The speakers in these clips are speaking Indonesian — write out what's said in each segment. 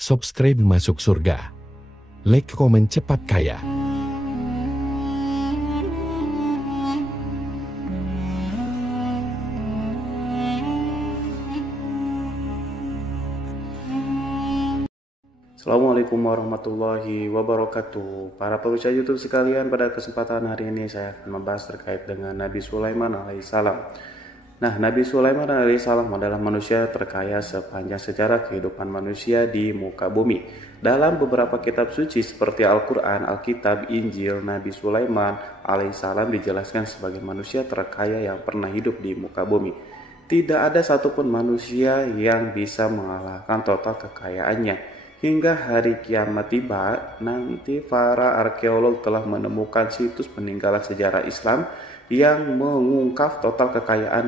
Subscribe masuk surga. Like, komen cepat kaya. Assalamualaikum warahmatullahi wabarakatuh. Para pemirsa YouTube sekalian, pada kesempatan hari ini saya akan membahas terkait dengan Nabi Sulaiman alaihissalam. Nah, Nabi Sulaiman alaihissalam adalah manusia terkaya sepanjang sejarah kehidupan manusia di muka bumi. Dalam beberapa kitab suci seperti Al-Quran, Alkitab, Injil, Nabi Sulaiman alaihissalam dijelaskan sebagai manusia terkaya yang pernah hidup di muka bumi. Tidak ada satupun manusia yang bisa mengalahkan total kekayaannya. Hingga hari kiamat tiba, nanti para arkeolog telah menemukan situs peninggalan sejarah Islam yang mengungkap total kekayaan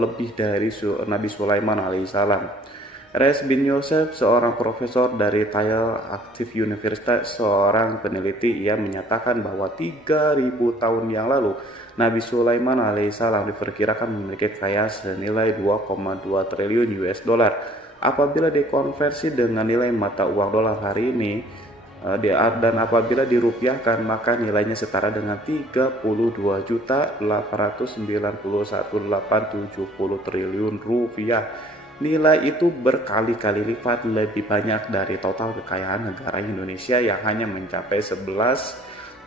lebih dari Nabi Sulaiman alaihissalam. Reis bin Yosef, seorang profesor dari Tayal Aktif Universitas, seorang peneliti, ia menyatakan bahwa 3000 tahun yang lalu Nabi Sulaiman alaihissalam diperkirakan memiliki kekayaan senilai 2,2 triliun US dollar. Apabila dikonversi dengan nilai mata uang dolar hari ini dan apabila dirupiahkan, maka nilainya setara dengan 32.891.870 triliun rupiah. Nilai itu berkali-kali lipat lebih banyak dari total kekayaan negara Indonesia yang hanya mencapai 11,454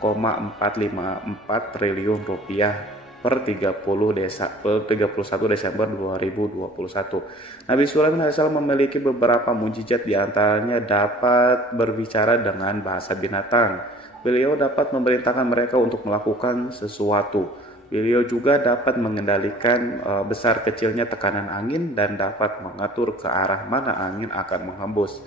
triliun rupiah per 31 Desember 2021. Nabi Sulaiman AS memiliki beberapa mukjizat, diantaranya dapat berbicara dengan bahasa binatang. Beliau dapat memerintahkan mereka untuk melakukan sesuatu. Beliau juga dapat mengendalikan besar kecilnya tekanan angin dan dapat mengatur ke arah mana angin akan menghembus.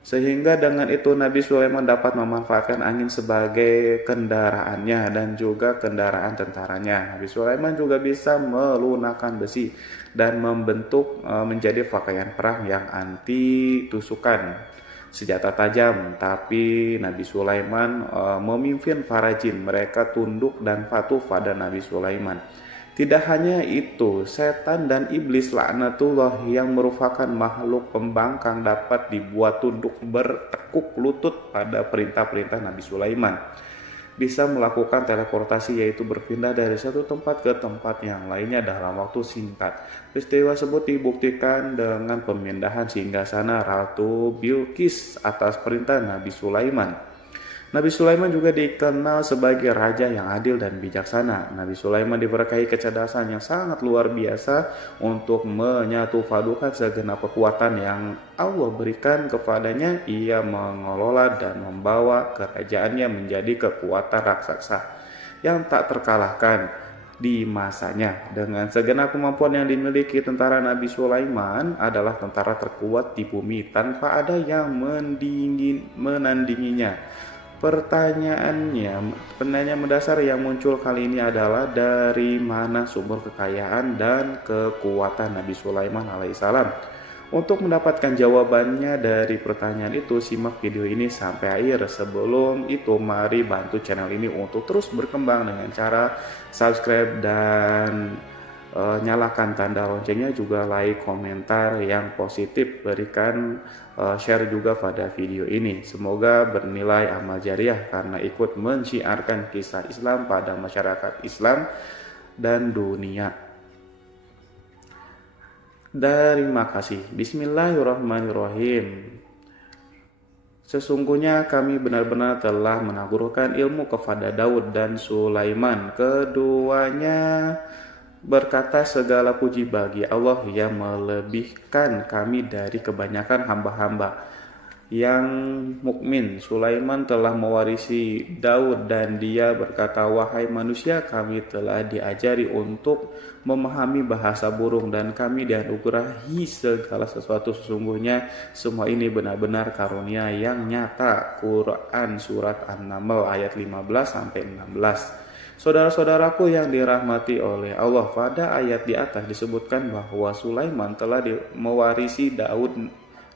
Sehingga dengan itu Nabi Sulaiman dapat memanfaatkan angin sebagai kendaraannya dan juga kendaraan tentaranya. Nabi Sulaiman juga bisa melunakkan besi dan membentuk menjadi pakaian perang yang anti tusukan, senjata tajam. Tapi Nabi Sulaiman memimpin para jin, mereka tunduk dan patuh pada Nabi Sulaiman. Tidak hanya itu, setan dan iblis laknatullah yang merupakan makhluk pembangkang dapat dibuat tunduk bertekuk lutut pada perintah-perintah Nabi Sulaiman. Bisa melakukan teleportasi, yaitu berpindah dari satu tempat ke tempat yang lainnya dalam waktu singkat. Peristiwa tersebut dibuktikan dengan pemindahan singgasana Ratu Bilqis atas perintah Nabi Sulaiman. Nabi Sulaiman juga dikenal sebagai raja yang adil dan bijaksana. Nabi Sulaiman diberkahi kecerdasan yang sangat luar biasa untuk menyatupadukan segenap kekuatan yang Allah berikan kepadanya. Ia mengelola dan membawa kerajaannya menjadi kekuatan raksasa yang tak terkalahkan di masanya. Dengan segenap kemampuan yang dimiliki, tentara Nabi Sulaiman adalah tentara terkuat di bumi tanpa ada yang menandinginya. Pertanyaan mendasar yang muncul kali ini adalah dari mana sumber kekayaan dan kekuatan Nabi Sulaiman alaihissalam? Untuk mendapatkan jawabannya dari pertanyaan itu, simak video ini sampai akhir. Sebelum itu, mari bantu channel ini untuk terus berkembang dengan cara subscribe dan nyalakan tanda loncengnya, juga like, komentar yang positif, berikan share juga pada video ini. Semoga bernilai amal jariah karena ikut mensiarkan kisah Islam pada masyarakat Islam dan dunia. Terima kasih. Bismillahirrahmanirrahim. Sesungguhnya kami benar-benar telah menaburkan ilmu kepada Daud dan Sulaiman. Keduanya berkata, segala puji bagi Allah yang melebihkan kami dari kebanyakan hamba-hamba yang mukmin. Sulaiman telah mewarisi Daud dan dia berkata, wahai manusia, kami telah diajari untuk memahami bahasa burung dan kami dianugerahi segala sesuatu. Sesungguhnya semua ini benar-benar karunia yang nyata. Quran Surat An-Naml ayat 15-16. Saudara-saudaraku yang dirahmati oleh Allah, pada ayat di atas disebutkan bahwa Sulaiman telah mewarisi Daud.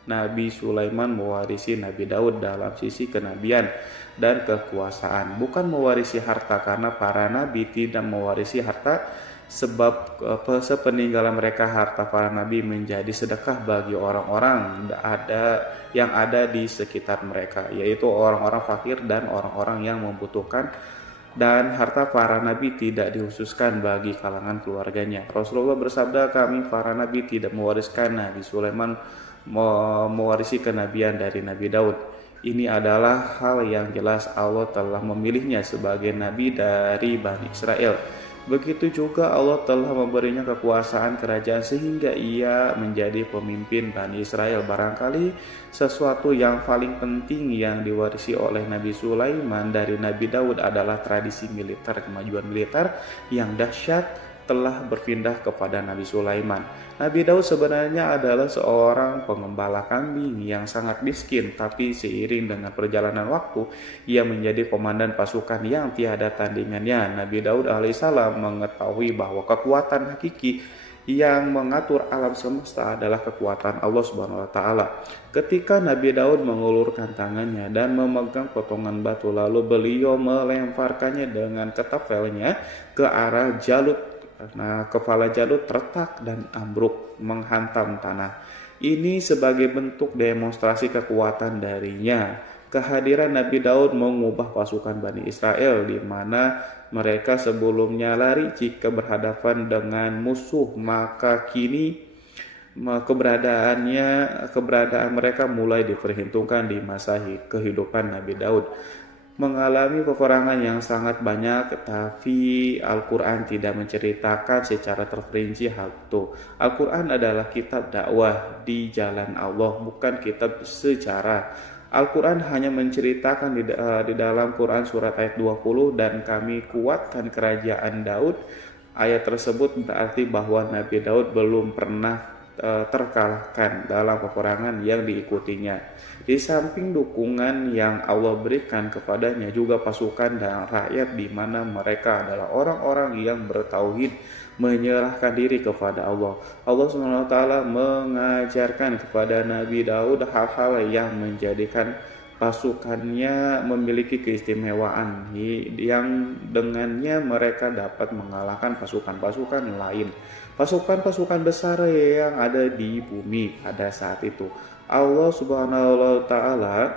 Nabi Sulaiman mewarisi Nabi Daud dalam sisi kenabian dan kekuasaan, bukan mewarisi harta, karena para nabi tidak mewarisi harta. sebab sepeninggalan mereka harta para nabi menjadi sedekah bagi orang-orang yang ada di sekitar mereka, yaitu orang-orang fakir dan orang-orang yang membutuhkan, dan harta para nabi tidak dikhususkan bagi kalangan keluarganya. Rasulullah bersabda, kami para nabi tidak mewariskan. Nabi Sulaiman mewarisi kenabian dari Nabi Daud. Ini adalah hal yang jelas Allah telah memilihnya sebagai nabi dari Bani Israel. Begitu juga Allah telah memberinya kekuasaan kerajaan sehingga ia menjadi pemimpin Bani Israel. Barangkali sesuatu yang paling penting yang diwarisi oleh Nabi Sulaiman dari Nabi Daud adalah tradisi militer. Kemajuan militer yang dahsyat telah berpindah kepada Nabi Sulaiman. Nabi Daud sebenarnya adalah seorang pengembala kambing yang sangat miskin, tapi seiring dengan perjalanan waktu, ia menjadi komandan pasukan yang tiada tandingannya. Nabi Daud alaihissalam mengetahui bahwa kekuatan hakiki yang mengatur alam semesta adalah kekuatan Allah Subhanahu wa taala. Ketika Nabi Daud mengulurkan tangannya dan memegang potongan batu, lalu beliau melemparkannya dengan ketapelnya ke arah Jalut. Nah, kepala Jalut retak dan ambruk menghantam tanah. Ini sebagai bentuk demonstrasi kekuatan darinya. Kehadiran Nabi Daud mengubah pasukan Bani Israel, di mana mereka sebelumnya lari jika berhadapan dengan musuh, maka kini keberadaan mereka mulai diperhitungkan di masa kehidupan Nabi Daud. Mengalami peperangan yang sangat banyak, tapi Al-Quran tidak menceritakan secara terperinci hal itu. Al-Quran adalah kitab dakwah di jalan Allah, bukan kitab sejarah. Al-Quran hanya menceritakan di dalam Quran surat ayat 20, dan kami kuatkan kerajaan Daud. Ayat tersebut berarti bahwa Nabi Daud belum pernah terkalahkan dalam peperangan yang diikutinya. Di samping dukungan yang Allah berikan kepadanya, juga pasukan dan rakyat di mana mereka adalah orang-orang yang bertauhid, menyerahkan diri kepada Allah. Allah SWT mengajarkan kepada Nabi Daud hal-hal yang menjadikan pasukannya memiliki keistimewaan yang dengannya mereka dapat mengalahkan pasukan-pasukan lain, pasukan-pasukan besar yang ada di bumi pada saat itu. Allah Subhanahu wa taala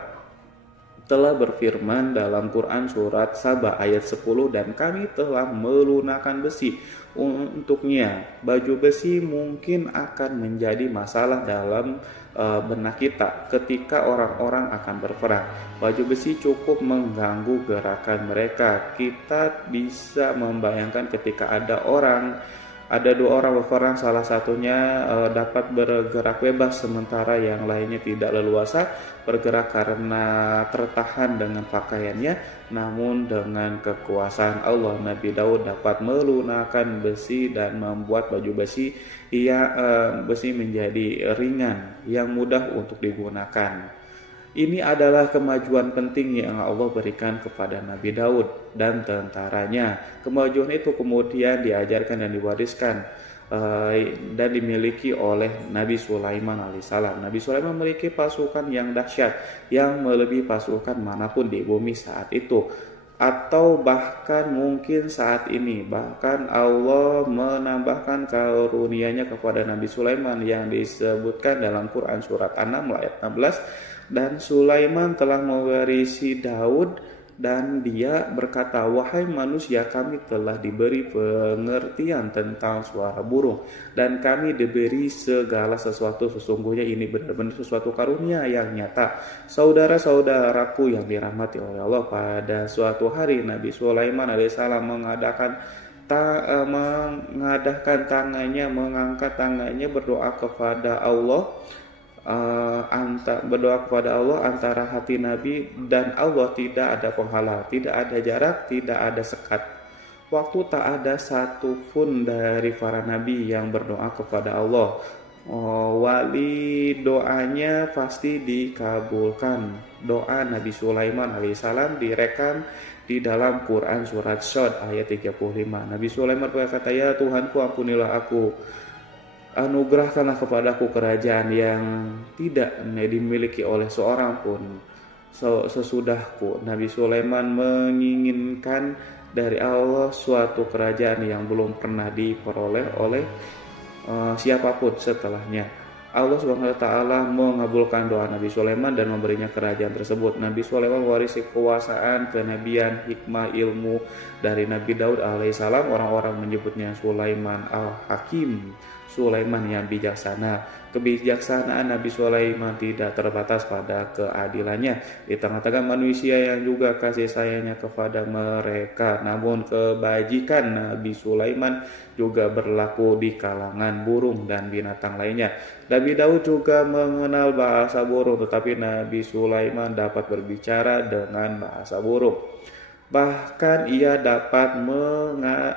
telah berfirman dalam Quran surat Saba ayat 10, dan kami telah melunakkan besi untuknya. Baju besi mungkin akan menjadi masalah dalam benak kita ketika orang-orang akan berperang. Baju besi cukup mengganggu gerakan mereka. Kita bisa membayangkan ketika ada dua orang berperang, salah satunya dapat bergerak bebas sementara yang lainnya tidak leluasa bergerak karena tertahan dengan pakaiannya. Namun dengan kekuasaan Allah, Nabi Daud dapat melunakkan besi dan membuat baju besi menjadi ringan yang mudah untuk digunakan. Ini adalah kemajuan penting yang Allah berikan kepada Nabi Daud dan tentaranya. Kemajuan itu kemudian diajarkan dan diwariskan dan dimiliki oleh Nabi Sulaiman alaihissalam. Nabi Sulaiman memiliki pasukan yang dahsyat, yang melebihi pasukan manapun di bumi saat itu, atau bahkan mungkin saat ini. Bahkan Allah menambahkan karunia-Nya kepada Nabi Sulaiman yang disebutkan dalam Quran surat An-Naml ayat 16. Dan Sulaiman telah mewarisi Daud, dan dia berkata, wahai manusia, kami telah diberi pengertian tentang suara burung, dan kami diberi segala sesuatu. Sesungguhnya ini benar-benar sesuatu karunia yang nyata. Saudara-saudaraku yang dirahmati oleh Allah, pada suatu hari Nabi Sulaiman alaihissalam mengangkat tangannya berdoa kepada Allah. Berdoa kepada Allah antara hati Nabi dan Allah tidak ada penghalang, tidak ada jarak, tidak ada sekat. Waktu tak ada satu pun dari para nabi yang berdoa kepada Allah. Wali doanya pasti dikabulkan. Doa Nabi Sulaiman alaihissalam direkam di dalam Quran surat Shad ayat 35. Nabi Sulaiman berkata, ya Tuhanku, ampunilah aku, anugerahkanlah kepadaku kerajaan yang tidak dimiliki oleh seorang pun sesudahku. Nabi Sulaiman menginginkan dari Allah suatu kerajaan yang belum pernah diperoleh oleh siapapun setelahnya. Allah Subhanahu wa taala mengabulkan doa Nabi Sulaiman dan memberinya kerajaan tersebut. Nabi Sulaiman mewarisi kekuasaan, kenabian, hikmah, ilmu dari Nabi Daud alaihissalam. Orang-orang menyebutnya Sulaiman al-Hakim, Sulaiman yang bijaksana. Kebijaksanaan Nabi Sulaiman tidak terbatas pada keadilannya di tengah-tengah manusia yang juga kasih sayangnya kepada mereka. Namun kebajikan Nabi Sulaiman juga berlaku di kalangan burung dan binatang lainnya. Nabi Daud juga mengenal bahasa burung, tetapi Nabi Sulaiman dapat berbicara dengan bahasa burung. Bahkan ia dapat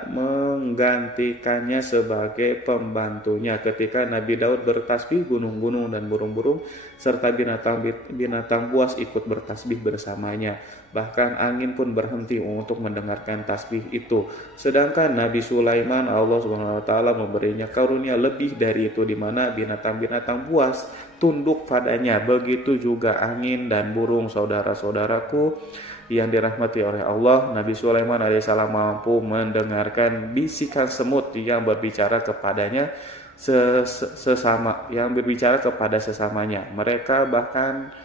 menggantikannya sebagai pembantunya ketika Nabi Daud bertasbih, gunung-gunung dan burung-burung serta binatang buas ikut bertasbih bersamanya. Bahkan angin pun berhenti untuk mendengarkan tasbih itu. Sedangkan Nabi Sulaiman, Allah Subhanahu wa taala memberinya karunia lebih dari itu, di mana binatang-binatang buas tunduk padanya. Begitu juga angin dan burung. Saudara-saudaraku yang dirahmati oleh Allah, Nabi Sulaiman alaihissalam mampu mendengarkan bisikan semut yang berbicara kepadanya kepada sesamanya. Mereka bahkan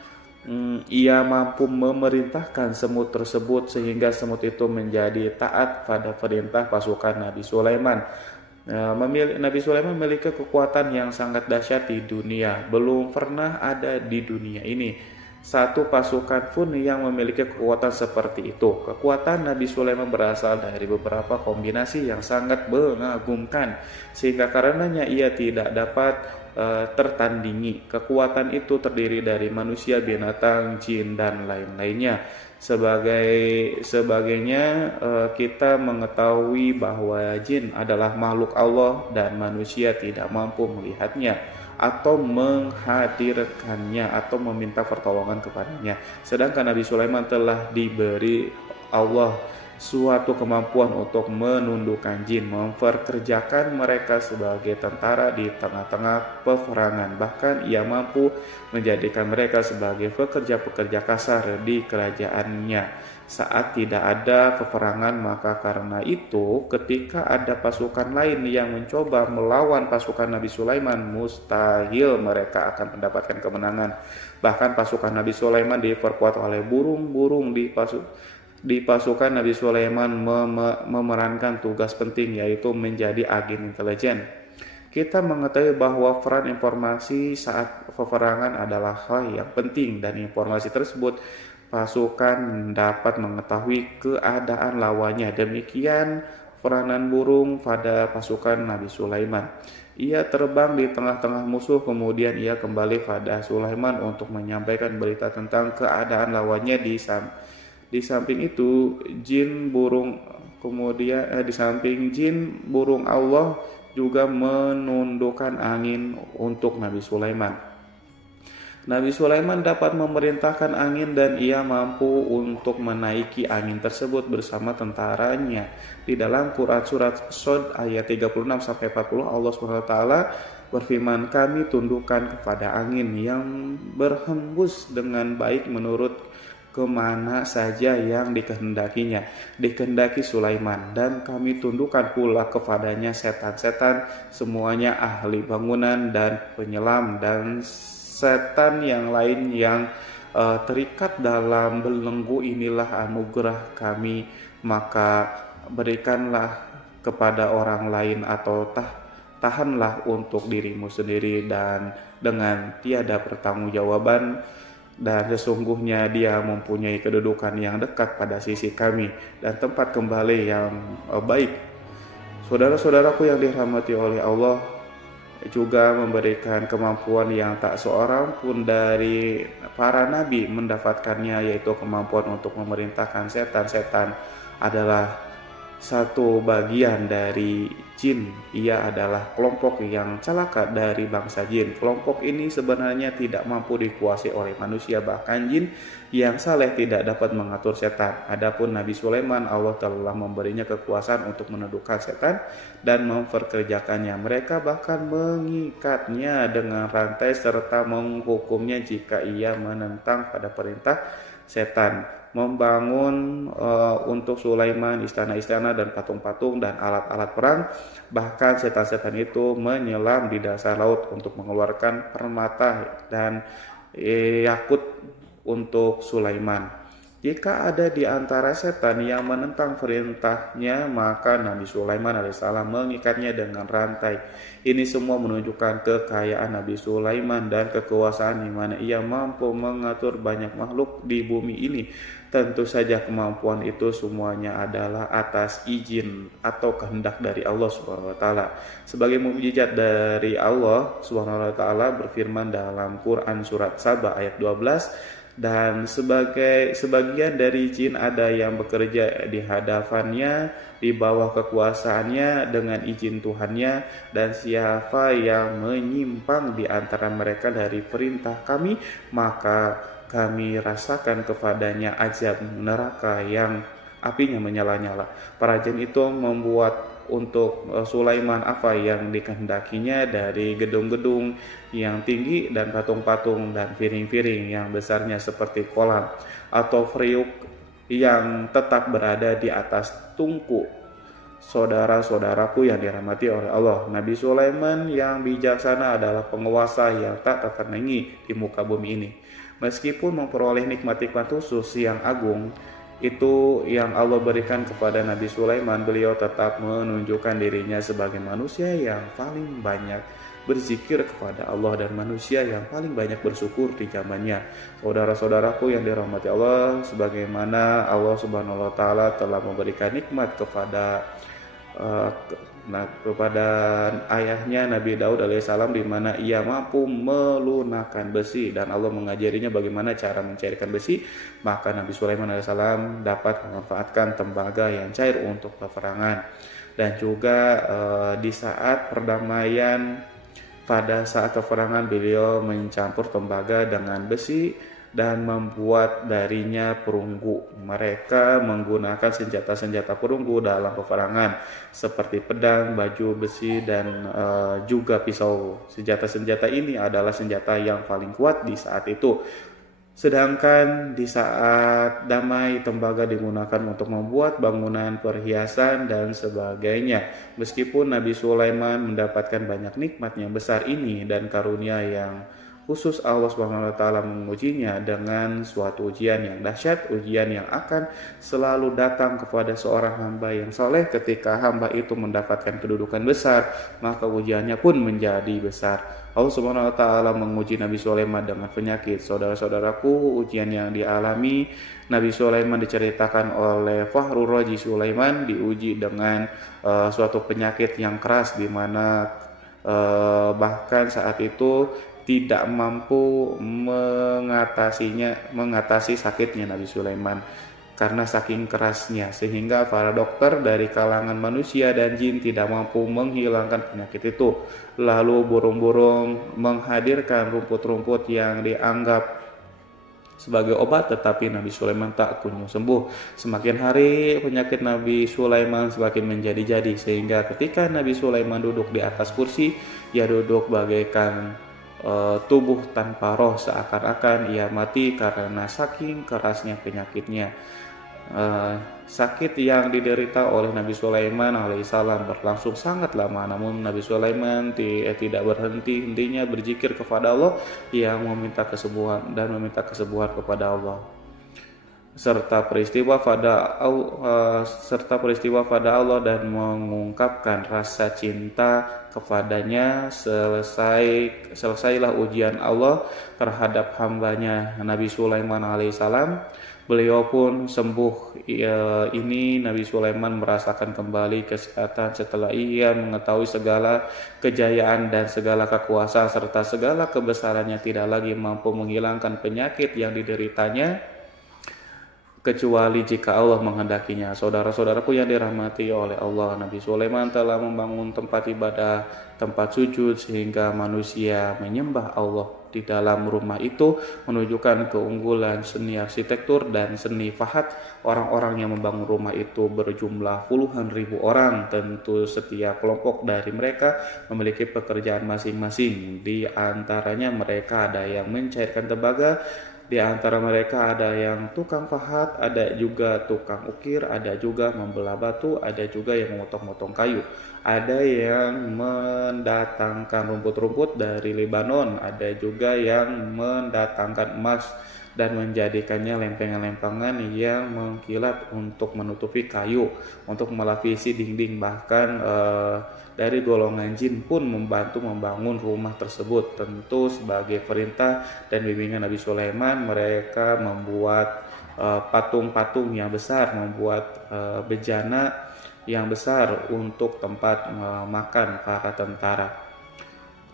ia mampu memerintahkan semut tersebut sehingga semut itu menjadi taat pada perintah pasukan Nabi Sulaiman. Nabi Sulaiman memiliki kekuatan yang sangat dahsyat di dunia. Belum pernah ada di dunia ini satu pasukan pun yang memiliki kekuatan seperti itu. Kekuatan Nabi Sulaiman berasal dari beberapa kombinasi yang sangat mengagumkan, sehingga karenanya ia tidak dapat tertandingi. Kekuatan itu terdiri dari manusia, binatang, jin, dan lain-lainnya. Sebagainya kita mengetahui bahwa jin adalah makhluk Allah dan manusia tidak mampu melihatnya atau menghadirkannya atau meminta pertolongan kepadanya. Sedangkan Nabi Sulaiman telah diberi Allah suatu kemampuan untuk menundukkan jin, memperkerjakan mereka sebagai tentara di tengah-tengah peperangan. Bahkan ia mampu menjadikan mereka sebagai pekerja-pekerja kasar di kerajaannya saat tidak ada peperangan. Maka karena itu ketika ada pasukan lain yang mencoba melawan pasukan Nabi Sulaiman, mustahil mereka akan mendapatkan kemenangan. Bahkan pasukan Nabi Sulaiman diperkuat oleh burung-burung di pasukan Nabi Sulaiman memerankan tugas penting, yaitu menjadi agen intelijen. Kita mengetahui bahwa peran informasi saat peperangan adalah hal yang penting, dan informasi tersebut pasukan dapat mengetahui keadaan lawannya. Demikian peranan burung pada pasukan Nabi Sulaiman. Ia terbang di tengah-tengah musuh, kemudian ia kembali pada Sulaiman untuk menyampaikan berita tentang keadaan lawannya. Di samping itu, jin burung Allah juga menundukkan angin untuk Nabi Sulaiman. Nabi Sulaiman dapat memerintahkan angin dan ia mampu untuk menaiki angin tersebut bersama tentaranya. Di dalam Quran surat Shad ayat 36 sampai 40 Allah SWT berfirman, "Kami tundukkan kepada angin yang berhembus dengan baik menurut kemana saja yang dikehendaki Sulaiman, dan kami tundukkan pula kepadanya setan-setan, semuanya ahli bangunan dan penyelam, dan setan yang lain yang terikat dalam belenggu. Inilah anugerah kami, maka berikanlah kepada orang lain atau tahanlah untuk dirimu sendiri dan dengan tiada pertanggungjawaban, dan sesungguhnya dia mempunyai kedudukan yang dekat pada sisi kami dan tempat kembali yang baik." Saudara-saudaraku yang dirahmati oleh Allah, juga memberikan kemampuan yang tak seorang pun dari para nabi mendapatkannya, yaitu kemampuan untuk memerintahkan setan-setan adalah satu bagian dari jin. Ia adalah kelompok yang celaka dari bangsa jin. Kelompok ini sebenarnya tidak mampu dikuasai oleh manusia, bahkan jin yang saleh tidak dapat mengatur setan. Adapun Nabi Sulaiman, Allah telah memberinya kekuasaan untuk menundukkan setan dan memperkerjakannya. Mereka bahkan mengikatnya dengan rantai serta menghukumnya jika ia menentang pada perintah setan. Membangun untuk Sulaiman istana-istana dan patung-patung dan alat-alat perang. Bahkan setan-setan itu menyelam di dasar laut untuk mengeluarkan permata dan yakut untuk Sulaiman. Jika ada di antara setan yang menentang perintahnya, maka Nabi Sulaiman alaihissalam mengikatnya dengan rantai. Ini semua menunjukkan kekayaan Nabi Sulaiman dan kekuasaan di mana ia mampu mengatur banyak makhluk di bumi ini. Tentu saja kemampuan itu semuanya adalah atas izin atau kehendak dari Allah SWT. Sebagai mukjizat dari Allah SWT berfirman dalam Quran surat Saba ayat 12, dan sebagian dari jin ada yang bekerja di hadapannya di bawah kekuasaannya dengan izin Tuhannya, dan siapa yang menyimpang di antara mereka dari perintah kami, maka kami rasakan kepadanya azab neraka yang apinya menyala-nyala. Para jin itu membuat untuk Sulaiman apa yang dikehendakinya dari gedung-gedung yang tinggi dan patung-patung dan piring-piring yang besarnya seperti kolam atau periuk yang tetap berada di atas tungku. Saudara-saudaraku yang dirahmati oleh Allah, Nabi Sulaiman yang bijaksana adalah penguasa yang tak tertandingi di muka bumi ini. Meskipun memperoleh nikmat-nikmat khusus yang agung itu yang Allah berikan kepada Nabi Sulaiman, beliau tetap menunjukkan dirinya sebagai manusia yang paling banyak berzikir kepada Allah dan manusia yang paling banyak bersyukur di zamannya. Saudara-saudaraku yang dirahmati Allah, sebagaimana Allah Subhanahu wa taala telah memberikan nikmat kepada ayahnya Nabi Daud alaihissalam, di mana ia mampu melunakkan besi dan Allah mengajarinya bagaimana cara mencairkan besi, maka Nabi Sulaiman alaihissalam dapat memanfaatkan tembaga yang cair untuk peperangan. Dan juga di saat perdamaian, pada saat peperangan beliau mencampur tembaga dengan besi dan membuat darinya perunggu. Mereka menggunakan senjata-senjata perunggu dalam peperangan seperti pedang, baju besi, dan juga pisau. Senjata-senjata ini adalah senjata yang paling kuat di saat itu. Sedangkan di saat damai, tembaga digunakan untuk membuat bangunan, perhiasan, dan sebagainya. Meskipun Nabi Sulaiman mendapatkan banyak nikmat yang besar ini dan karunia yang khusus, Allah SWT mengujinya dengan suatu ujian yang dahsyat, ujian yang akan selalu datang kepada seorang hamba yang soleh. Ketika hamba itu mendapatkan kedudukan besar, maka ujiannya pun menjadi besar. Allah SWT menguji Nabi Sulaiman dengan penyakit. Saudara-saudaraku, ujian yang dialami Nabi Sulaiman diceritakan oleh Fakhrur Razi Sulaiman, diuji dengan suatu penyakit yang keras, di mana bahkan saat itu tidak mampu mengatasi sakitnya Nabi Sulaiman karena saking kerasnya, sehingga para dokter dari kalangan manusia dan jin tidak mampu menghilangkan penyakit itu. Lalu burung-burung menghadirkan rumput-rumput yang dianggap sebagai obat, tetapi Nabi Sulaiman tak kunjung sembuh. Semakin hari penyakit Nabi Sulaiman semakin menjadi-jadi, sehingga ketika Nabi Sulaiman duduk di atas kursi, ia duduk bagaikan tubuh tanpa roh, seakan-akan ia mati karena saking kerasnya penyakitnya. Sakit yang diderita oleh Nabi Sulaiman alaihissalam berlangsung sangat lama, namun Nabi Sulaiman tidak berhenti-hentinya berzikir kepada Allah yang meminta kesembuhan kepada Allah. serta peristiwa pada Allah dan mengungkapkan rasa cinta kepadanya. Selesailah ujian Allah terhadap hambanya Nabi Sulaiman alaihissalam. Beliau pun sembuh. Ini Nabi Sulaiman merasakan kembali kesehatan setelah ia mengetahui segala kejayaan dan segala kekuasaan serta segala kebesarannya tidak lagi mampu menghilangkan penyakit yang dideritanya. kecuali jika Allah menghendakinya. Saudara-saudaraku yang dirahmati oleh Allah, Nabi Sulaiman telah membangun tempat ibadah, tempat sujud, sehingga manusia menyembah Allah di dalam rumah itu, menunjukkan keunggulan seni arsitektur dan seni fahat. Orang-orang yang membangun rumah itu berjumlah puluhan ribu orang. Tentu setiap kelompok dari mereka memiliki pekerjaan masing-masing. Di antaranya mereka ada yang mencairkan tembaga, di antara mereka ada yang tukang pahat, ada juga tukang ukir, ada juga membelah batu, ada juga yang memotong-motong kayu, ada yang mendatangkan rumput-rumput dari Lebanon, ada juga yang mendatangkan emas dan menjadikannya lempengan-lempengan yang mengkilat untuk menutupi kayu, untuk melapisi dinding. Bahkan dari golongan jin pun membantu membangun rumah tersebut. Tentu sebagai perintah dan bimbingan Nabi Sulaiman, mereka membuat patung-patung yang besar, membuat bejana yang besar untuk tempat makan para tentara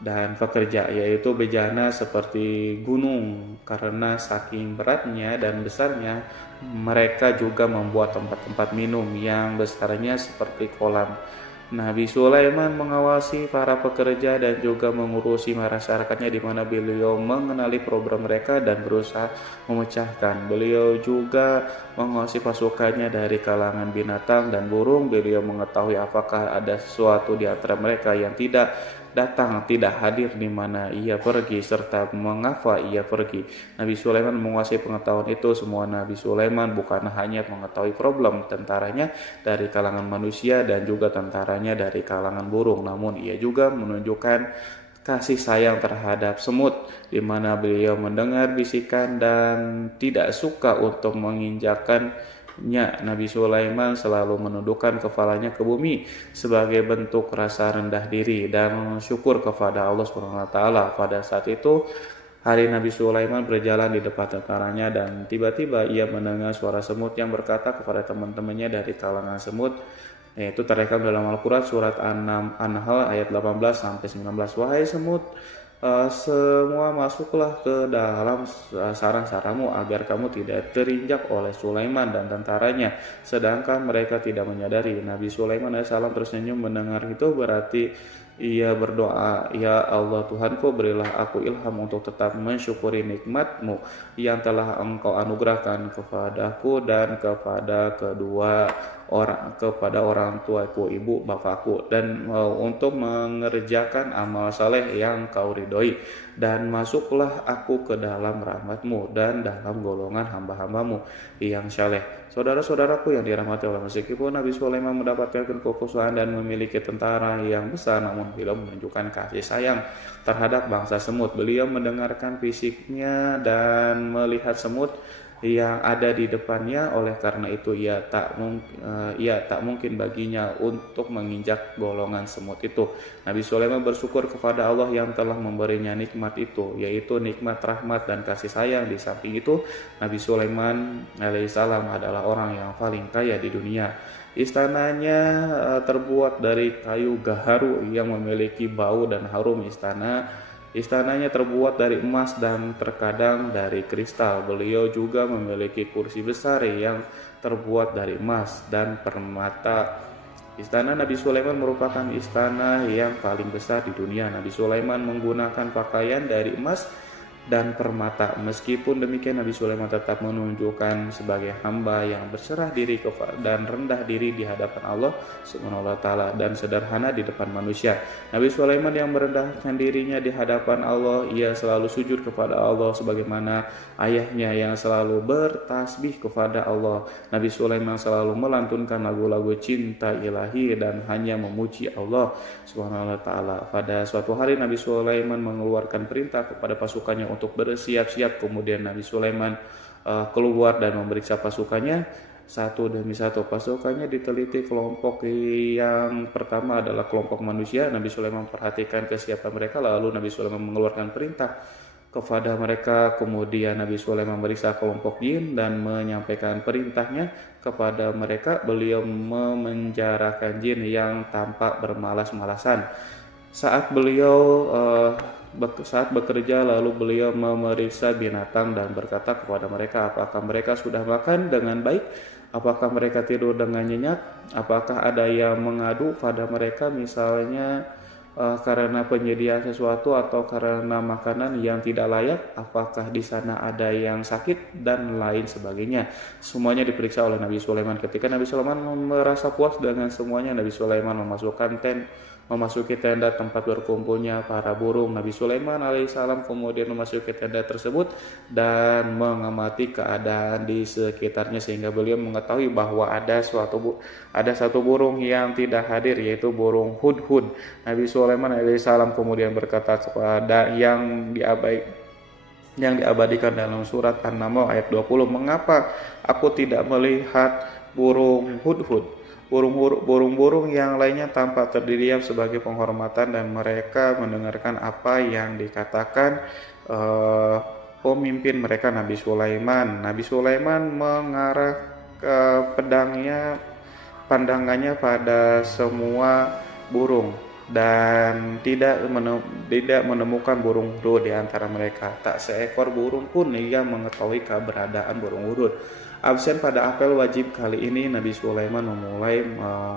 dan pekerja, yaitu bejana seperti gunung. Karena saking beratnya dan besarnya, mereka juga membuat tempat-tempat minum yang besarnya seperti kolam. Nabi Sulaiman mengawasi para pekerja dan juga mengurusi masyarakatnya, di mana beliau mengenali program mereka dan berusaha memecahkan. Beliau juga mengawasi pasukannya dari kalangan binatang dan burung. Beliau mengetahui apakah ada sesuatu di antara mereka yang tidak datang, tidak hadir, di mana ia pergi, serta mengapa ia pergi. Nabi Sulaiman menguasai pengetahuan itu semua. Nabi Sulaiman bukan hanya mengetahui problem tentaranya dari kalangan manusia dan juga tentaranya dari kalangan burung, namun ia juga menunjukkan kasih sayang terhadap semut, di mana beliau mendengar bisikan dan tidak suka untuk menginjakkannya. Nabi Sulaiman selalu menundukkan kepalanya ke bumi sebagai bentuk rasa rendah diri dan syukur kepada Allah SWT. Pada saat itu hari Nabi Sulaiman berjalan di depan tentaranya dan tiba-tiba ia mendengar suara semut yang berkata kepada teman-temannya dari kalangan semut, yaitu terekam dalam Al-Quran surat An-Nahl ayat 18 sampai 19. Wahai semut, semua masuklah ke dalam sarang-sarangmu agar kamu tidak terinjak oleh Sulaiman dan tentaranya, sedangkan mereka tidak menyadari. Nabi Sulaiman AS tersenyum mendengar itu, berarti ia berdoa, ya Allah Tuhanku, berilah aku ilham untuk tetap mensyukuri nikmat-Mu yang telah Engkau anugerahkan kepadaku dan kepada orang tuaku, ibu bapakku, dan untuk mengerjakan amal saleh yang Kau ridhoi, dan masuklah aku ke dalam rahmat-Mu dan dalam golongan hamba-hamba-Mu yang saleh. Saudara-saudaraku yang dirahmati Allah, meskipun Nabi Sulaiman mendapatkan kekuasaan dan memiliki tentara yang besar, namun beliau menunjukkan kasih sayang terhadap bangsa semut. Beliau mendengarkan fisiknya dan melihat semut yang ada di depannya. Oleh karena itu ia tak mungkin baginya untuk menginjak golongan semut itu. Nabi Sulaiman bersyukur kepada Allah yang telah memberinya nikmat itu, yaitu nikmat rahmat dan kasih sayang. Di samping itu, Nabi Sulaiman alaihissalam adalah orang yang paling kaya di dunia. Istananya terbuat dari kayu gaharu yang memiliki bau dan harum. Istananya terbuat dari emas dan terkadang dari kristal. Beliau juga memiliki kursi besar yang terbuat dari emas dan permata. Istana Nabi Sulaiman merupakan istana yang paling besar di dunia. Nabi Sulaiman menggunakan pakaian dari emas dan permata. Meskipun demikian, Nabi Sulaiman tetap menunjukkan sebagai hamba yang berserah diri dan rendah diri di hadapan Allah Subhanahu wa taala dan sederhana di depan manusia. Nabi Sulaiman yang merendahkan dirinya di hadapan Allah, ia selalu sujud kepada Allah sebagaimana ayahnya yang selalu bertasbih kepada Allah. Nabi Sulaiman selalu melantunkan lagu-lagu cinta ilahi dan hanya memuji Allah Subhanahu wa taala. Pada suatu hari Nabi Sulaiman mengeluarkan perintah kepada pasukannya untuk bersiap-siap. Kemudian Nabi Sulaiman keluar dan memeriksa pasukannya satu demi satu. Pasukannya diteliti. Kelompok yang pertama adalah kelompok manusia. Nabi Sulaiman perhatikan kesiapan mereka, lalu Nabi Sulaiman mengeluarkan perintah kepada mereka. Kemudian Nabi Sulaiman memeriksa kelompok jin dan menyampaikan perintahnya kepada mereka. Beliau memenjarakan jin yang tampak bermalas-malasan. Saat beliau saat bekerja, lalu beliau memeriksa binatang dan berkata kepada mereka, apakah mereka sudah makan dengan baik? Apakah mereka tidur dengan nyenyak? Apakah ada yang mengadu pada mereka, misalnya karena penyedia sesuatu atau karena makanan yang tidak layak? Apakah di sana ada yang sakit dan lain sebagainya? Semuanya diperiksa oleh Nabi Sulaiman. Ketika Nabi Sulaiman merasa puas dengan semuanya, Nabi Sulaiman memasuki tenda tempat berkumpulnya para burung. Nabi Sulaiman alaihissalam kemudian memasuki tenda tersebut dan mengamati keadaan di sekitarnya, sehingga beliau mengetahui bahwa ada satu burung yang tidak hadir, yaitu burung hudhud. Nabi Sulaiman alaihissalam kemudian berkata kepada yang diabadikan dalam surat An-Naml ayat 20, mengapa aku tidak melihat burung hudhud? Burung-burung yang lainnya tampak terdiam sebagai penghormatan dan mereka mendengarkan apa yang dikatakan pemimpin mereka, Nabi Sulaiman. Nabi Sulaiman mengarah ke pandangannya pada semua burung dan tidak menemukan burung hudhud di antara mereka. Tak seekor burung pun yang mengetahui keberadaan burung hudhud. Absen pada apel wajib kali ini, Nabi Sulaiman memulai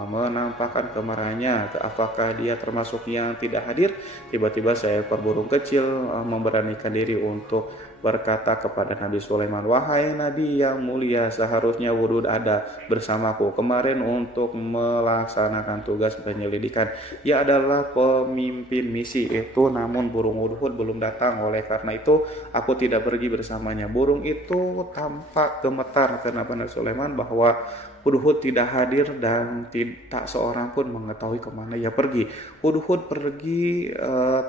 menampakkan kemarahannya. Apakah dia termasuk yang tidak hadir? Tiba-tiba seekor burung kecil memberanikan diri untuk berkata kepada Nabi Sulaiman, wahai Nabi yang mulia, seharusnya hudhud ada bersamaku kemarin untuk melaksanakan tugas penyelidikan. Ia adalah pemimpin misi itu, namun burung hudhud belum datang. Oleh karena itu aku tidak pergi bersamanya. Burung itu tampak gemetar karena Nabi Sulaiman bahwa hudhud tidak hadir dan tak seorang pun mengetahui kemana ia pergi. Hudhud pergi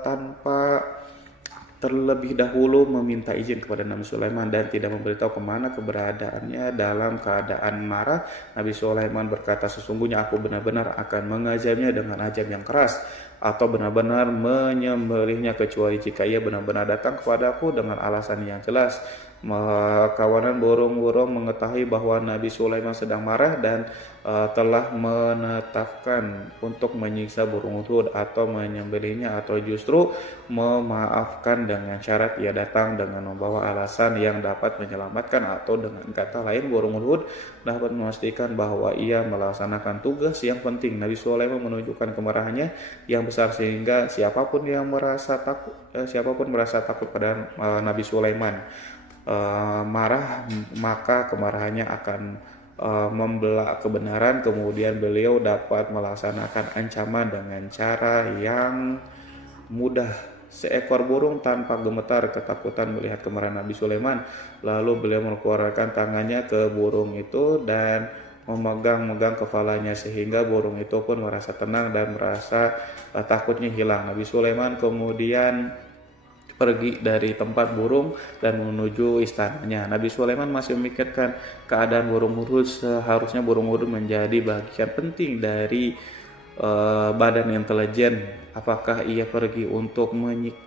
tanpa terlebih dahulu meminta izin kepada Nabi Sulaiman dan tidak memberitahu kemana keberadaannya. Dalam keadaan marah, Nabi Sulaiman berkata, sesungguhnya aku benar-benar akan mengazabnya dengan azab yang keras atau benar-benar menyembelihnya, kecuali jika ia benar-benar datang kepadaku dengan alasan yang jelas. Kawanan burung-burung mengetahui bahwa Nabi Sulaiman sedang marah dan telah menetapkan untuk menyiksa burung hudhud atau menyembelihnya, atau justru memaafkan dengan syarat ia datang dengan membawa alasan yang dapat menyelamatkan, atau dengan kata lain burung hudhud dapat memastikan bahwa ia melaksanakan tugas yang penting. Nabi Sulaiman menunjukkan kemarahannya yang besar sehingga siapapun merasa takut pada Nabi Sulaiman marah, maka kemarahannya akan membelak kebenaran. Kemudian beliau dapat melaksanakan ancaman dengan cara yang mudah. Seekor burung tanpa gemetar ketakutan melihat kemarahan Nabi Sulaiman, lalu beliau mengeluarkan tangannya ke burung itu dan memegang kepalanya, sehingga burung itu pun merasa tenang dan merasa takutnya hilang. Nabi Sulaiman kemudian pergi dari tempat burung dan menuju istananya. Nabi Sulaiman masih memikirkan keadaan burung hudhud. Seharusnya burung hudhud menjadi bagian penting dari badan intelijen. Apakah ia pergi untuk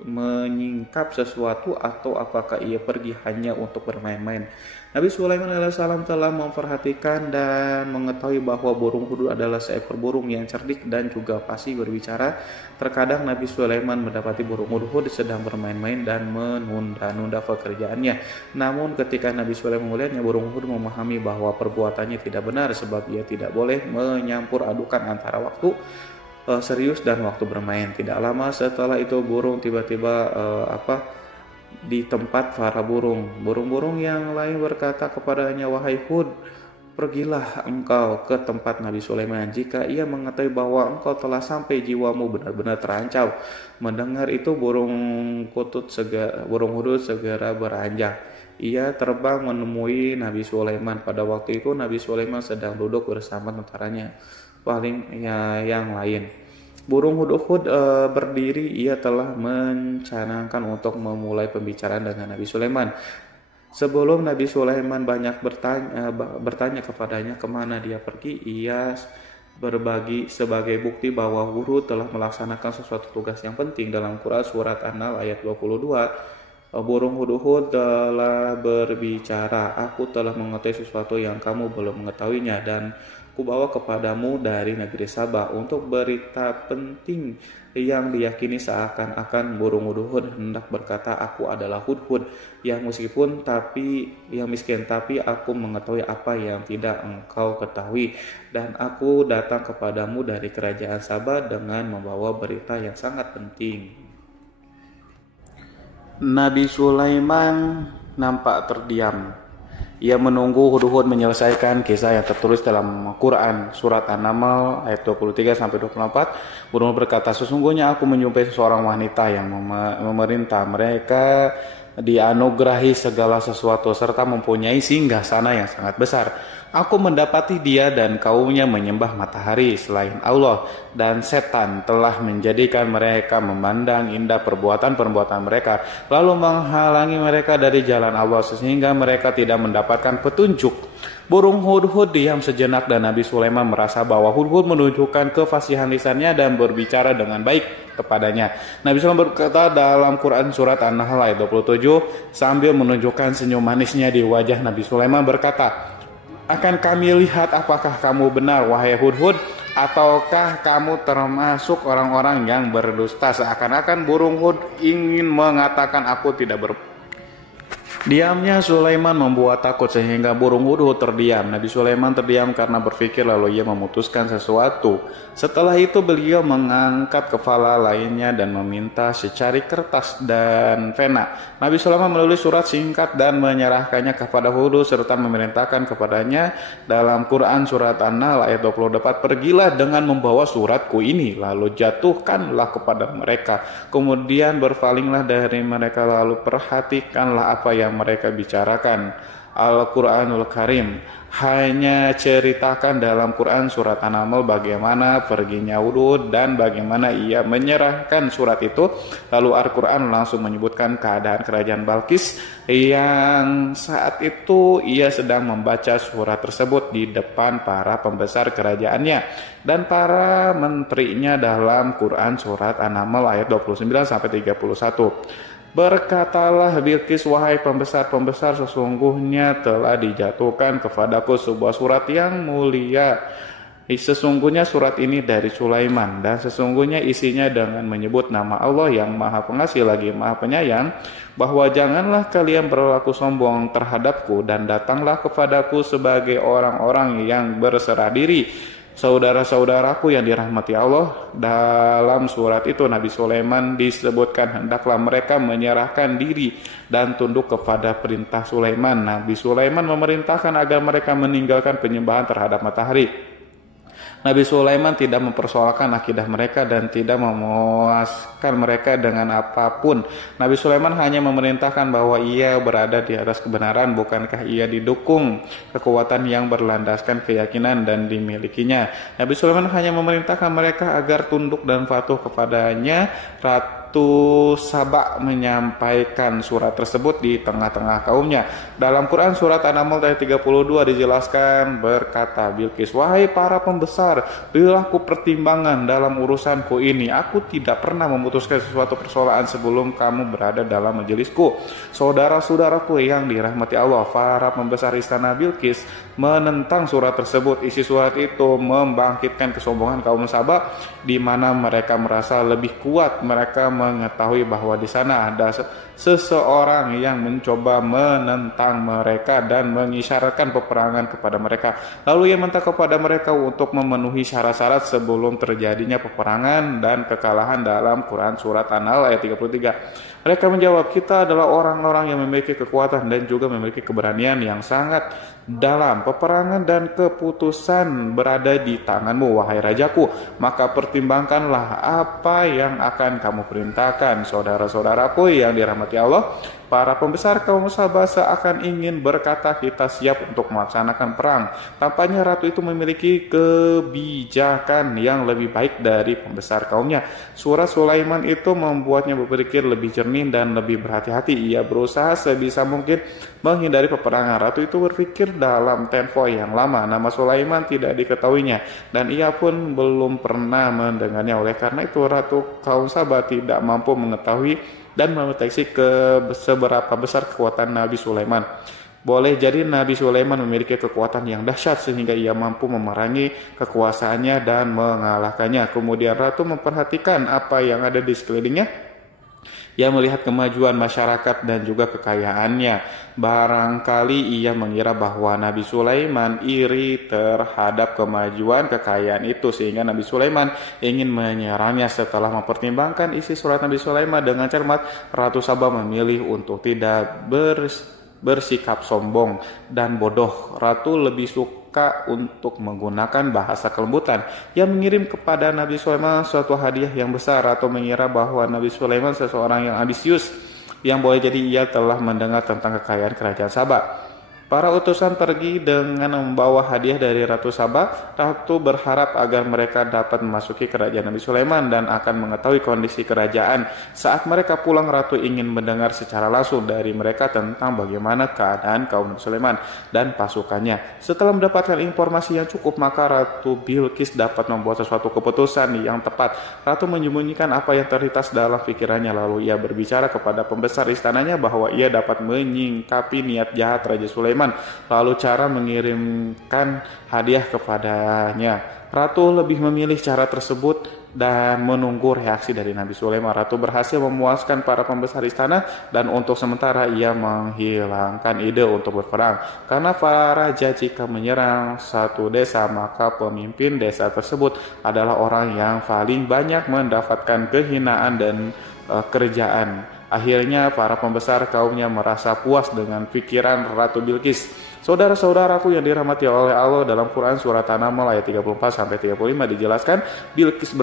menyingkap sesuatu atau apakah ia pergi hanya untuk bermain-main? Nabi Sulaiman alaihissalam telah memperhatikan dan mengetahui bahwa burung hudhud adalah seekor burung yang cerdik dan juga fasih berbicara. Terkadang Nabi Sulaiman mendapati burung hudhud sedang bermain-main dan menunda-nunda pekerjaannya. Namun ketika Nabi Sulaiman melihatnya, burung hudhud memahami bahwa perbuatannya tidak benar, sebab ia tidak boleh menyampur adukan antara waktu serius dan waktu bermain. Tidak lama setelah itu burung tiba-tiba di tempat para burung-burung yang lain berkata kepadanya, wahai Hud, pergilah engkau ke tempat Nabi Sulaiman. Jika ia mengetahui bahwa engkau telah sampai, jiwamu benar-benar terancam. Mendengar itu burung hudhud segera beranjak. Ia terbang menemui Nabi Sulaiman. Pada waktu itu Nabi Sulaiman sedang duduk bersama tentaranya yang lain. Burung hudhud berdiri. Ia telah mencanangkan untuk memulai pembicaraan dengan Nabi Sulaiman. Sebelum Nabi Sulaiman banyak bertanya kepadanya kemana dia pergi, ia berbagi sebagai bukti bahwa hudhud telah melaksanakan sesuatu tugas yang penting. Dalam Quran surat An-Nahl ayat 22, Burung hudhud telah berbicara, aku telah mengetahui sesuatu yang kamu belum mengetahuinya, dan kubawa kepadamu dari negeri Sabah untuk berita penting yang diyakini seakan-akan burung hudhud hendak berkata, aku adalah hudhud yang miskin, tapi aku mengetahui apa yang tidak engkau ketahui, dan aku datang kepadamu dari kerajaan Sabah dengan membawa berita yang sangat penting. Nabi Sulaiman nampak terdiam. Ia menunggu hudhud menyelesaikan kisah yang tertulis dalam Quran surat An-Naml ayat 23 sampai 24. Hudhud berkata, sesungguhnya aku menjumpai seorang wanita yang memerintah mereka dianugerahi segala sesuatu serta mempunyai singgasana yang sangat besar. Aku mendapati dia dan kaumnya menyembah matahari selain Allah, dan setan telah menjadikan mereka memandang indah perbuatan-perbuatan mereka, lalu menghalangi mereka dari jalan Allah sehingga mereka tidak mendapatkan petunjuk. Burung hudhud diam sejenak dan Nabi Sulaiman merasa bahwa hudhud menunjukkan kefasihan lisannya dan berbicara dengan baik kepadanya. Nabi Sulaiman berkata dalam Quran surat An-Nahl ayat 27 sambil menunjukkan senyum manisnya di wajah Nabi Sulaiman berkata, akan kami lihat apakah kamu benar wahai hudhud, ataukah kamu termasuk orang-orang yang berdusta. Seakan-akan burung hud ingin mengatakan aku tidak Diamnya Sulaiman membuat takut sehingga burung hudhud terdiam. Nabi Sulaiman terdiam karena berpikir, lalu ia memutuskan sesuatu. Setelah itu beliau mengangkat kepala lainnya dan meminta secari kertas dan pena. Nabi Sulaiman menulis surat singkat dan menyerahkannya kepada hudhud serta memerintahkan kepadanya dalam Quran surat An-Nahl ayat 24, pergilah dengan membawa suratku ini, lalu jatuhkanlah kepada mereka, kemudian berpalinglah dari mereka, lalu perhatikanlah apa yang mereka bicarakan. Al-Quranul Karim hanya ceritakan dalam Quran surat An-Naml bagaimana perginya hudhud dan bagaimana ia menyerahkan surat itu. Lalu Al-Quran langsung menyebutkan keadaan kerajaan Balqis yang saat itu ia sedang membaca surat tersebut di depan para pembesar kerajaannya dan para menterinya dalam Quran surat An-Naml ayat 29 sampai 31. Berkatalah Bilqis, wahai pembesar-pembesar, sesungguhnya telah dijatuhkan kepadaku sebuah surat yang mulia. Sesungguhnya surat ini dari Sulaiman, dan sesungguhnya isinya dengan menyebut nama Allah yang Maha Pengasih lagi Maha Penyayang, bahwa janganlah kalian berlaku sombong terhadapku dan datanglah kepadaku sebagai orang-orang yang berserah diri. Saudara-saudaraku yang dirahmati Allah, dalam surat itu Nabi Sulaiman disebutkan hendaklah mereka menyerahkan diri dan tunduk kepada perintah Sulaiman. Nabi Sulaiman memerintahkan agar mereka meninggalkan penyembahan terhadap matahari. Nabi Sulaiman tidak mempersoalkan akidah mereka dan tidak memuaskan mereka dengan apapun. Nabi Sulaiman hanya memerintahkan bahwa ia berada di atas kebenaran, bukankah ia didukung kekuatan yang berlandaskan keyakinan dan dimilikinya. Nabi Sulaiman hanya memerintahkan mereka agar tunduk dan patuh kepadanya. Ratu Saba menyampaikan surat tersebut di tengah-tengah kaumnya. Dalam Quran surat An-Naml ayat 32 dijelaskan berkata Bilqis, wahai para pembesar, berilah aku pertimbangan dalam urusanku ini. Aku tidak pernah memutuskan sesuatu persoalan sebelum kamu berada dalam majelisku. Saudara-saudaraku yang dirahmati Allah, para pembesar istana Bilqis menentang surat tersebut. Isi surat itu membangkitkan kesombongan kaum Saba, di mana mereka merasa lebih kuat. Mereka mengetahui bahwa di sana ada seseorang yang mencoba menentang mereka dan mengisyaratkan peperangan kepada mereka. Lalu ia minta kepada mereka untuk memenuhi syarat-syarat sebelum terjadinya peperangan dan kekalahan dalam Quran surat An-Nahl ayat 33. Mereka menjawab, kita adalah orang-orang yang memiliki kekuatan dan juga memiliki keberanian yang sangat dalam. Peperangan dan keputusan berada di tanganmu, wahai rajaku. Maka pertimbangkanlah apa yang akan kamu perintahkan. Saudara-saudaraku yang dirahmati Allah, para pembesar kaum Sabah seakan ingin berkata kita siap untuk melaksanakan perang. Tampaknya ratu itu memiliki kebijakan yang lebih baik dari pembesar kaumnya. Surat Sulaiman itu membuatnya berpikir lebih jernih dan lebih berhati-hati. Ia berusaha sebisa mungkin menghindari peperangan. Ratu itu berpikir dalam tempo yang lama. Nama Sulaiman tidak diketahuinya dan ia pun belum pernah mendengarnya. Oleh karena itu ratu kaum Sabah tidak mampu mengetahui dan mendeteksi seberapa besar kekuatan Nabi Sulaiman. Boleh jadi Nabi Sulaiman memiliki kekuatan yang dahsyat sehingga ia mampu memerangi kekuasaannya dan mengalahkannya. Kemudian ratu memperhatikan apa yang ada di sekelilingnya. Ia melihat kemajuan masyarakat dan juga kekayaannya. Barangkali ia mengira bahwa Nabi Sulaiman iri terhadap kemajuan kekayaan itu, sehingga Nabi Sulaiman ingin menyerangnya. Setelah mempertimbangkan isi surat Nabi Sulaiman dengan cermat, Ratu Saba memilih untuk tidak bersikap sombong dan bodoh. Ratu lebih suka untuk menggunakan bahasa kelembutan. Ia mengirim kepada Nabi Sulaiman suatu hadiah yang besar. Ratu mengira bahwa Nabi Sulaiman seseorang yang ambisius, yang boleh jadi ia telah mendengar tentang kekayaan kerajaan Saba. Para utusan pergi dengan membawa hadiah dari Ratu Saba. Ratu berharap agar mereka dapat memasuki kerajaan Nabi Sulaiman dan akan mengetahui kondisi kerajaan. Saat mereka pulang, Ratu ingin mendengar secara langsung dari mereka tentang bagaimana keadaan kaum Nabi Sulaiman dan pasukannya. Setelah mendapatkan informasi yang cukup, maka Ratu Bilqis dapat membuat sesuatu keputusan yang tepat. Ratu menyembunyikan apa yang terlintas dalam pikirannya, lalu ia berbicara kepada pembesar istananya bahwa ia dapat menyingkapi niat jahat Raja Sulaiman. Lalu cara mengirimkan hadiah kepadanya. Ratu lebih memilih cara tersebut dan menunggu reaksi dari Nabi Sulaiman. Ratu berhasil memuaskan para pembesar istana dan untuk sementara ia menghilangkan ide untuk berperang. Karena para raja jika menyerang satu desa, maka pemimpin desa tersebut adalah orang yang paling banyak mendapatkan kehinaan dan kerjaan. Akhirnya para pembesar kaumnya merasa puas dengan pikiran Ratu Bilqis. Saudara-saudaraku yang dirahmati oleh Allah, dalam Quran surat An-Naml ayat 34-35 dijelaskan, Bilqis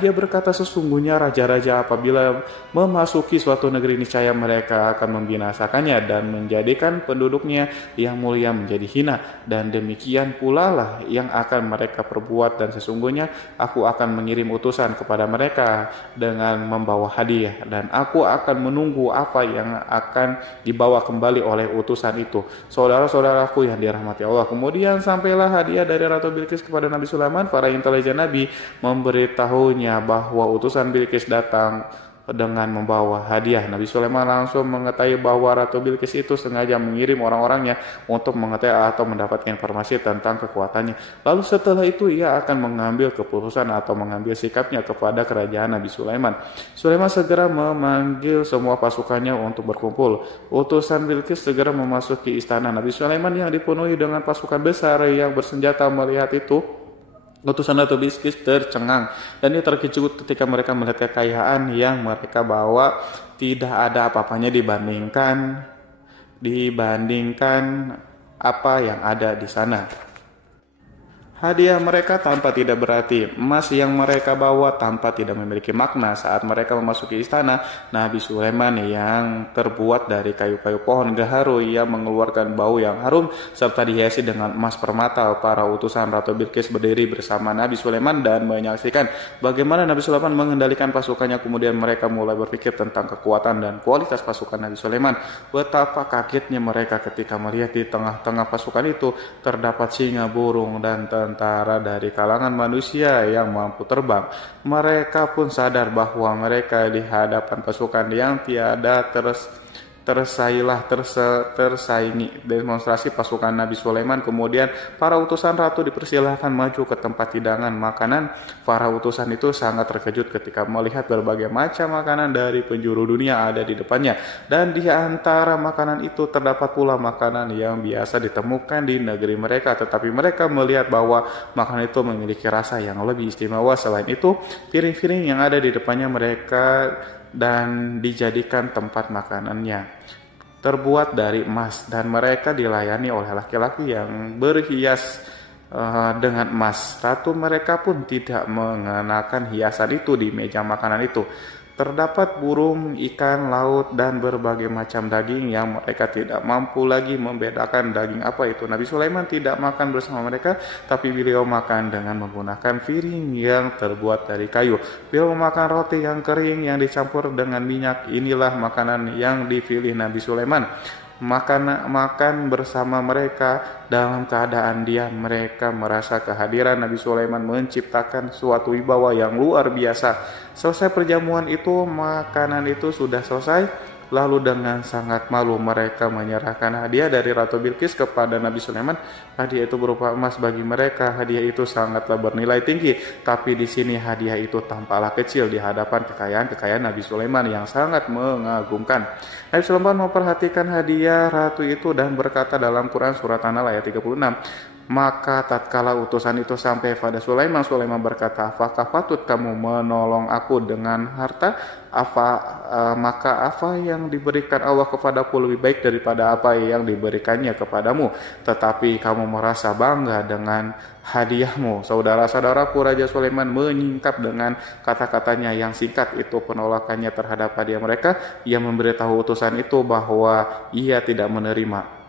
dia berkata sesungguhnya raja-raja apabila memasuki suatu negeri niscaya mereka akan membinasakannya dan menjadikan penduduknya yang mulia menjadi hina, dan demikian pula lah yang akan mereka perbuat, dan sesungguhnya aku akan mengirim utusan kepada mereka dengan membawa hadiah, dan aku akan menunggu apa yang akan dibawa kembali oleh utusan itu. Saudara-saudaraku yang dirahmati Allah, kemudian sampailah hadiah dari Ratu Bilqis kepada Nabi Sulaiman. Para intelijen Nabi memberitahunya bahwa utusan Bilqis datang dengan membawa hadiah. Nabi Sulaiman langsung mengetahui bahwa Ratu Bilqis itu sengaja mengirim orang-orangnya untuk mengetahui atau mendapatkan informasi tentang kekuatannya. Lalu setelah itu ia akan mengambil keputusan atau mengambil sikapnya kepada kerajaan Nabi Sulaiman. Sulaiman segera memanggil semua pasukannya untuk berkumpul. Utusan Bilqis segera memasuki istana. Nabi Sulaiman yang dipenuhi dengan pasukan besar yang bersenjata melihat itu, utusan Ratu Bilqis tercengang dan ia terkejut ketika mereka melihat kekayaan yang mereka bawa tidak ada apa-apanya dibandingkan apa yang ada di sana. Hadiah mereka tampak tidak berarti, emas yang mereka bawa tampak tidak memiliki makna. Saat mereka memasuki istana Nabi Sulaiman yang terbuat dari kayu-kayu pohon gaharu, ia mengeluarkan bau yang harum serta dihiasi dengan emas permata. Para utusan Ratu Bilqis berdiri bersama Nabi Sulaiman dan menyaksikan bagaimana Nabi Sulaiman mengendalikan pasukannya. Kemudian mereka mulai berpikir tentang kekuatan dan kualitas pasukan Nabi Sulaiman. Betapa kagetnya mereka ketika melihat di tengah-tengah pasukan itu terdapat singa, burung, dan tentara dari kalangan manusia yang mampu terbang. Mereka pun sadar bahwa mereka di hadapan pasukan yang tiada tersaingi. Demonstrasi pasukan Nabi Sulaiman. Kemudian para utusan ratu dipersilahkan maju ke tempat hidangan makanan. Para utusan itu sangat terkejut ketika melihat berbagai macam makanan dari penjuru dunia ada di depannya, dan di antara makanan itu terdapat pula makanan yang biasa ditemukan di negeri mereka, tetapi mereka melihat bahwa makanan itu memiliki rasa yang lebih istimewa. Selain itu, piring-piring yang ada di depannya mereka dan dijadikan tempat makanannya terbuat dari emas, dan mereka dilayani oleh laki-laki yang berhias dengan emas. Ratu mereka pun tidak mengenakan hiasan itu di meja makanan itu. Terdapat burung, ikan laut, dan berbagai macam daging yang mereka tidak mampu lagi membedakan daging apa itu. Nabi Sulaiman tidak makan bersama mereka, tapi beliau makan dengan menggunakan piring yang terbuat dari kayu. Beliau memakan roti yang kering yang dicampur dengan minyak. Inilah makanan yang dipilih Nabi Sulaiman. makan bersama mereka dalam keadaan diam. Mereka merasa kehadiran Nabi Sulaiman menciptakan suatu wibawa yang luar biasa. Selesai perjamuan itu, makanan itu sudah selesai. Lalu dengan sangat malu mereka menyerahkan hadiah dari Ratu Bilqis kepada Nabi Sulaiman. Hadiah itu berupa emas bagi mereka. Hadiah itu sangatlah bernilai tinggi. Tapi di sini hadiah itu tampaklah kecil di hadapan kekayaan Nabi Sulaiman yang sangat mengagumkan. Nabi Sulaiman memperhatikan hadiah ratu itu dan berkata dalam Quran surat An-Nahl ayat 36. Maka tatkala utusan itu sampai pada Sulaiman, Sulaiman berkata, apakah patut kamu menolong aku dengan harta? Maka apa yang diberikan Allah kepadaku lebih baik daripada apa yang diberikannya kepadamu. Tetapi kamu merasa bangga dengan hadiahmu. Saudara-saudaraku, Raja Sulaiman menyingkap dengan kata-katanya yang singkat itu penolakannya terhadap hadiah mereka. Ia memberitahu utusan itu bahwa ia tidak menerima.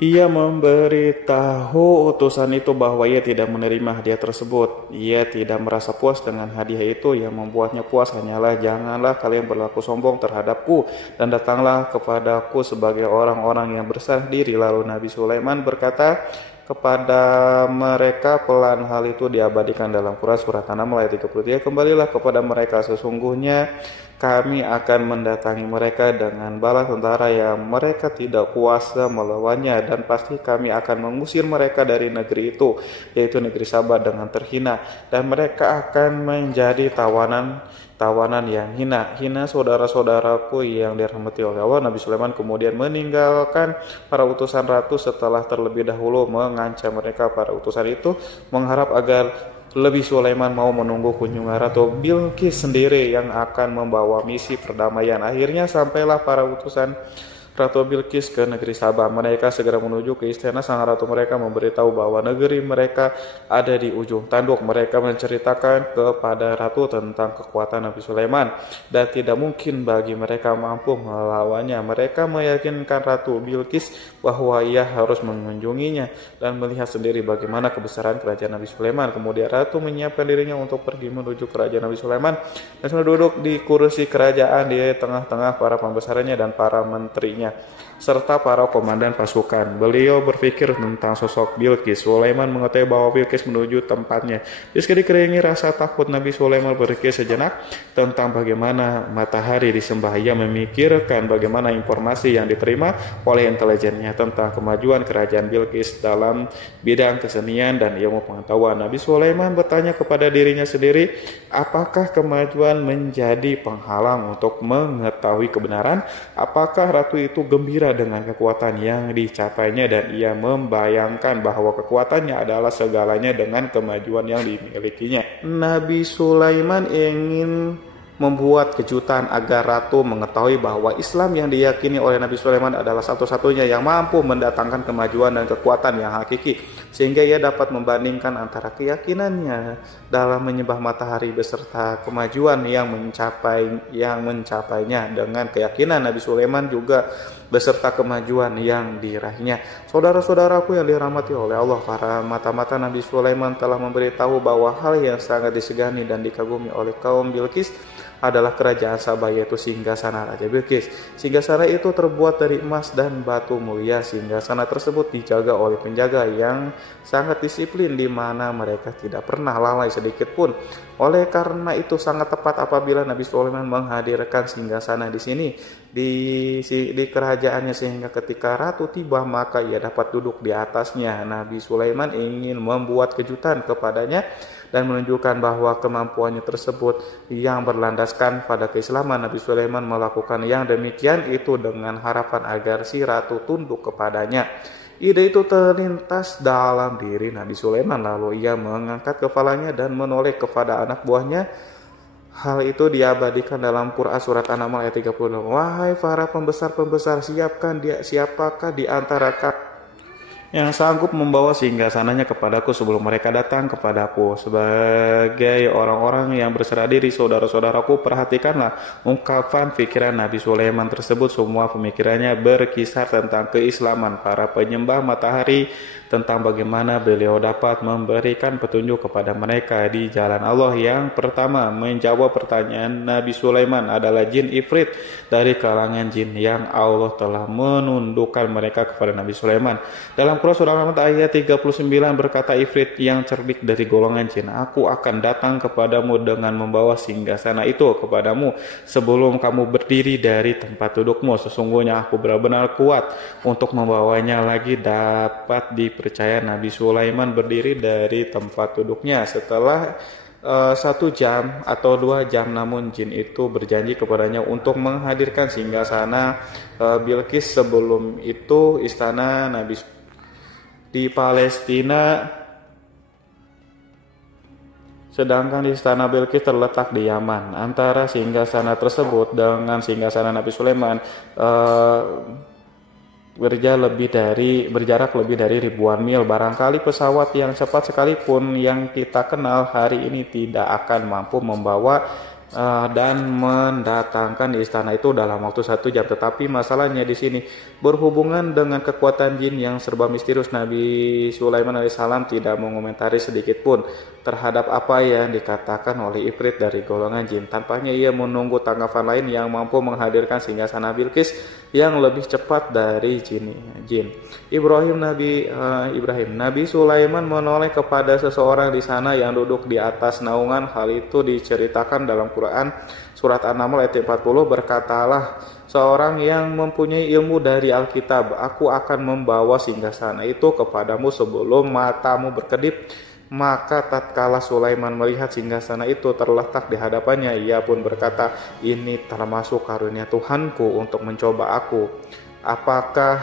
Ia memberitahu utusan itu bahwa ia tidak menerima hadiah tersebut. Ia tidak merasa puas dengan hadiah itu. Yang membuatnya puas hanyalah, janganlah kalian berlaku sombong terhadapku dan datanglah kepadaku sebagai orang-orang yang berserah diri. Lalu Nabi Sulaiman berkata kepada mereka, pelan hal itu diabadikan dalam Quran surat An-Naml ayat 33. Kembalilah kepada mereka, sesungguhnya kami akan mendatangi mereka dengan bala tentara yang mereka tidak kuasa melawannya, dan pasti kami akan mengusir mereka dari negeri itu, yaitu negeri Sabah, dengan terhina, dan mereka akan menjadi tawanan yang hina. Saudara-saudaraku yang dirahmati oleh Allah, Nabi Sulaiman kemudian meninggalkan para utusan ratu setelah terlebih dahulu mengancam mereka. Para utusan itu mengharap agar lebih Sulaiman mau menunggu kunjungan Ratu Bilqis sendiri yang akan membawa misi perdamaian. Akhirnya sampailah para utusan Ratu Bilqis ke negeri Sabah. Mereka segera menuju ke istana sang ratu. Mereka memberitahu bahwa negeri mereka ada di ujung tanduk. Mereka menceritakan kepada ratu tentang kekuatan Nabi Sulaiman dan tidak mungkin bagi mereka mampu melawannya. Mereka meyakinkan Ratu Bilqis bahwa ia harus mengunjunginya dan melihat sendiri bagaimana kebesaran kerajaan Nabi Sulaiman. Kemudian ratu menyiapkan dirinya untuk pergi menuju kerajaan Nabi Sulaiman dan sudah duduk di kursi kerajaan di tengah-tengah para pembesarnya dan para menterinya serta para komandan pasukan. Beliau berpikir tentang sosok Bilqis. Sulaiman mengetahui bahwa Bilqis menuju tempatnya. Meski dikelilingi rasa takut, Nabi Sulaiman berpikir sejenak tentang bagaimana matahari disembah. Ia memikirkan bagaimana informasi yang diterima oleh intelijennya tentang kemajuan kerajaan Bilqis dalam bidang kesenian dan ilmu pengetahuan. Nabi Sulaiman bertanya kepada dirinya sendiri, apakah kemajuan menjadi penghalang untuk mengetahui kebenaran? Apakah ratu itu gembira dengan kekuatan yang dicapainya, dan ia membayangkan bahwa kekuatannya adalah segalanya dengan kemajuan yang dimilikinya. Nabi Sulaiman ingin membuat kejutan agar ratu mengetahui bahwa Islam yang diyakini oleh Nabi Sulaiman adalah satu-satunya yang mampu mendatangkan kemajuan dan kekuatan yang hakiki, sehingga ia dapat membandingkan antara keyakinannya dalam menyembah matahari beserta kemajuan yang mencapainya dengan keyakinan Nabi Sulaiman juga beserta kemajuan yang diraihnya. Saudara-saudaraku yang dirahmati oleh Allah, para mata-mata Nabi Sulaiman telah memberitahu bahwa hal yang sangat disegani dan dikagumi oleh kaum Bilqis adalah kerajaan Sabah, yaitu singgasana Raja Bilqis. Singgasana itu terbuat dari emas dan batu mulia. Singgasana tersebut dijaga oleh penjaga yang sangat disiplin, di mana mereka tidak pernah lalai sedikit pun. Oleh karena itu sangat tepat apabila Nabi Sulaiman menghadirkan singgasana di sini di kerajaannya, sehingga ketika ratu tiba maka ia dapat duduk di atasnya. Nabi Sulaiman ingin membuat kejutan kepadanya dan menunjukkan bahwa kemampuannya tersebut yang berlandaskan pada keislaman. Nabi Sulaiman melakukan yang demikian itu dengan harapan agar si ratu tunduk kepadanya. Ide itu terlintas dalam diri Nabi Sulaiman, lalu ia mengangkat kepalanya dan menoleh kepada anak buahnya. Hal itu diabadikan dalam Quran surat An-Naml ayat 36. Wahai para pembesar-pembesar, siapakah di antara yang sanggup membawa singgasananya kepadaku sebelum mereka datang kepadaku. Sebagai orang-orang yang berserah diri, saudara-saudaraku, perhatikanlah ungkapan pikiran Nabi Sulaiman tersebut. Semua pemikirannya berkisar tentang keislaman para penyembah matahari, tentang bagaimana beliau dapat memberikan petunjuk kepada mereka di jalan Allah. Yang pertama menjawab pertanyaan Nabi Sulaiman adalah jin Ifrit dari kalangan jin yang Allah telah menundukkan mereka kepada Nabi Sulaiman. Dalam Quran surah Al-Rahman ayat 39 berkata Ifrit yang cerdik dari golongan jin, aku akan datang kepadamu dengan membawa singgasana itu kepadamu sebelum kamu berdiri dari tempat dudukmu. Sesungguhnya aku benar-benar kuat untuk membawanya lagi. Dapat dipercaya Nabi Sulaiman berdiri dari tempat duduknya setelah 1 jam atau 2 jam, namun jin itu berjanji kepadanya untuk menghadirkan singgasana Bilqis. Sebelum itu istana Nabi di Palestina, sedangkan istana Bilqis terletak di Yaman. Antara singgasana tersebut dengan singgasana Nabi Sulaiman berjarak lebih dari ribuan mil. Barangkali pesawat yang cepat sekalipun yang kita kenal hari ini tidak akan mampu membawa dan mendatangkan istana itu dalam waktu 1 jam. Tetapi masalahnya di sini berhubungan dengan kekuatan jin yang serba misterius. Nabi Sulaiman alaihissalam tidak mengomentari sedikit pun terhadap apa yang dikatakan oleh Ifrit dari golongan jin. Tampaknya ia menunggu tanggapan lain yang mampu menghadirkan singgasana Bilqis yang lebih cepat dari jin. Nabi Sulaiman menoleh kepada seseorang di sana yang duduk di atas naungan. Hal itu diceritakan dalam Quran surat An-Naml ayat 40. Berkatalah seorang yang mempunyai ilmu dari Alkitab, aku akan membawa singgasana itu kepadamu sebelum matamu berkedip. Maka tatkala Sulaiman melihat singgasana itu terletak di hadapannya, ia pun berkata, ini termasuk karunia Tuhanku untuk mencoba aku. Apakah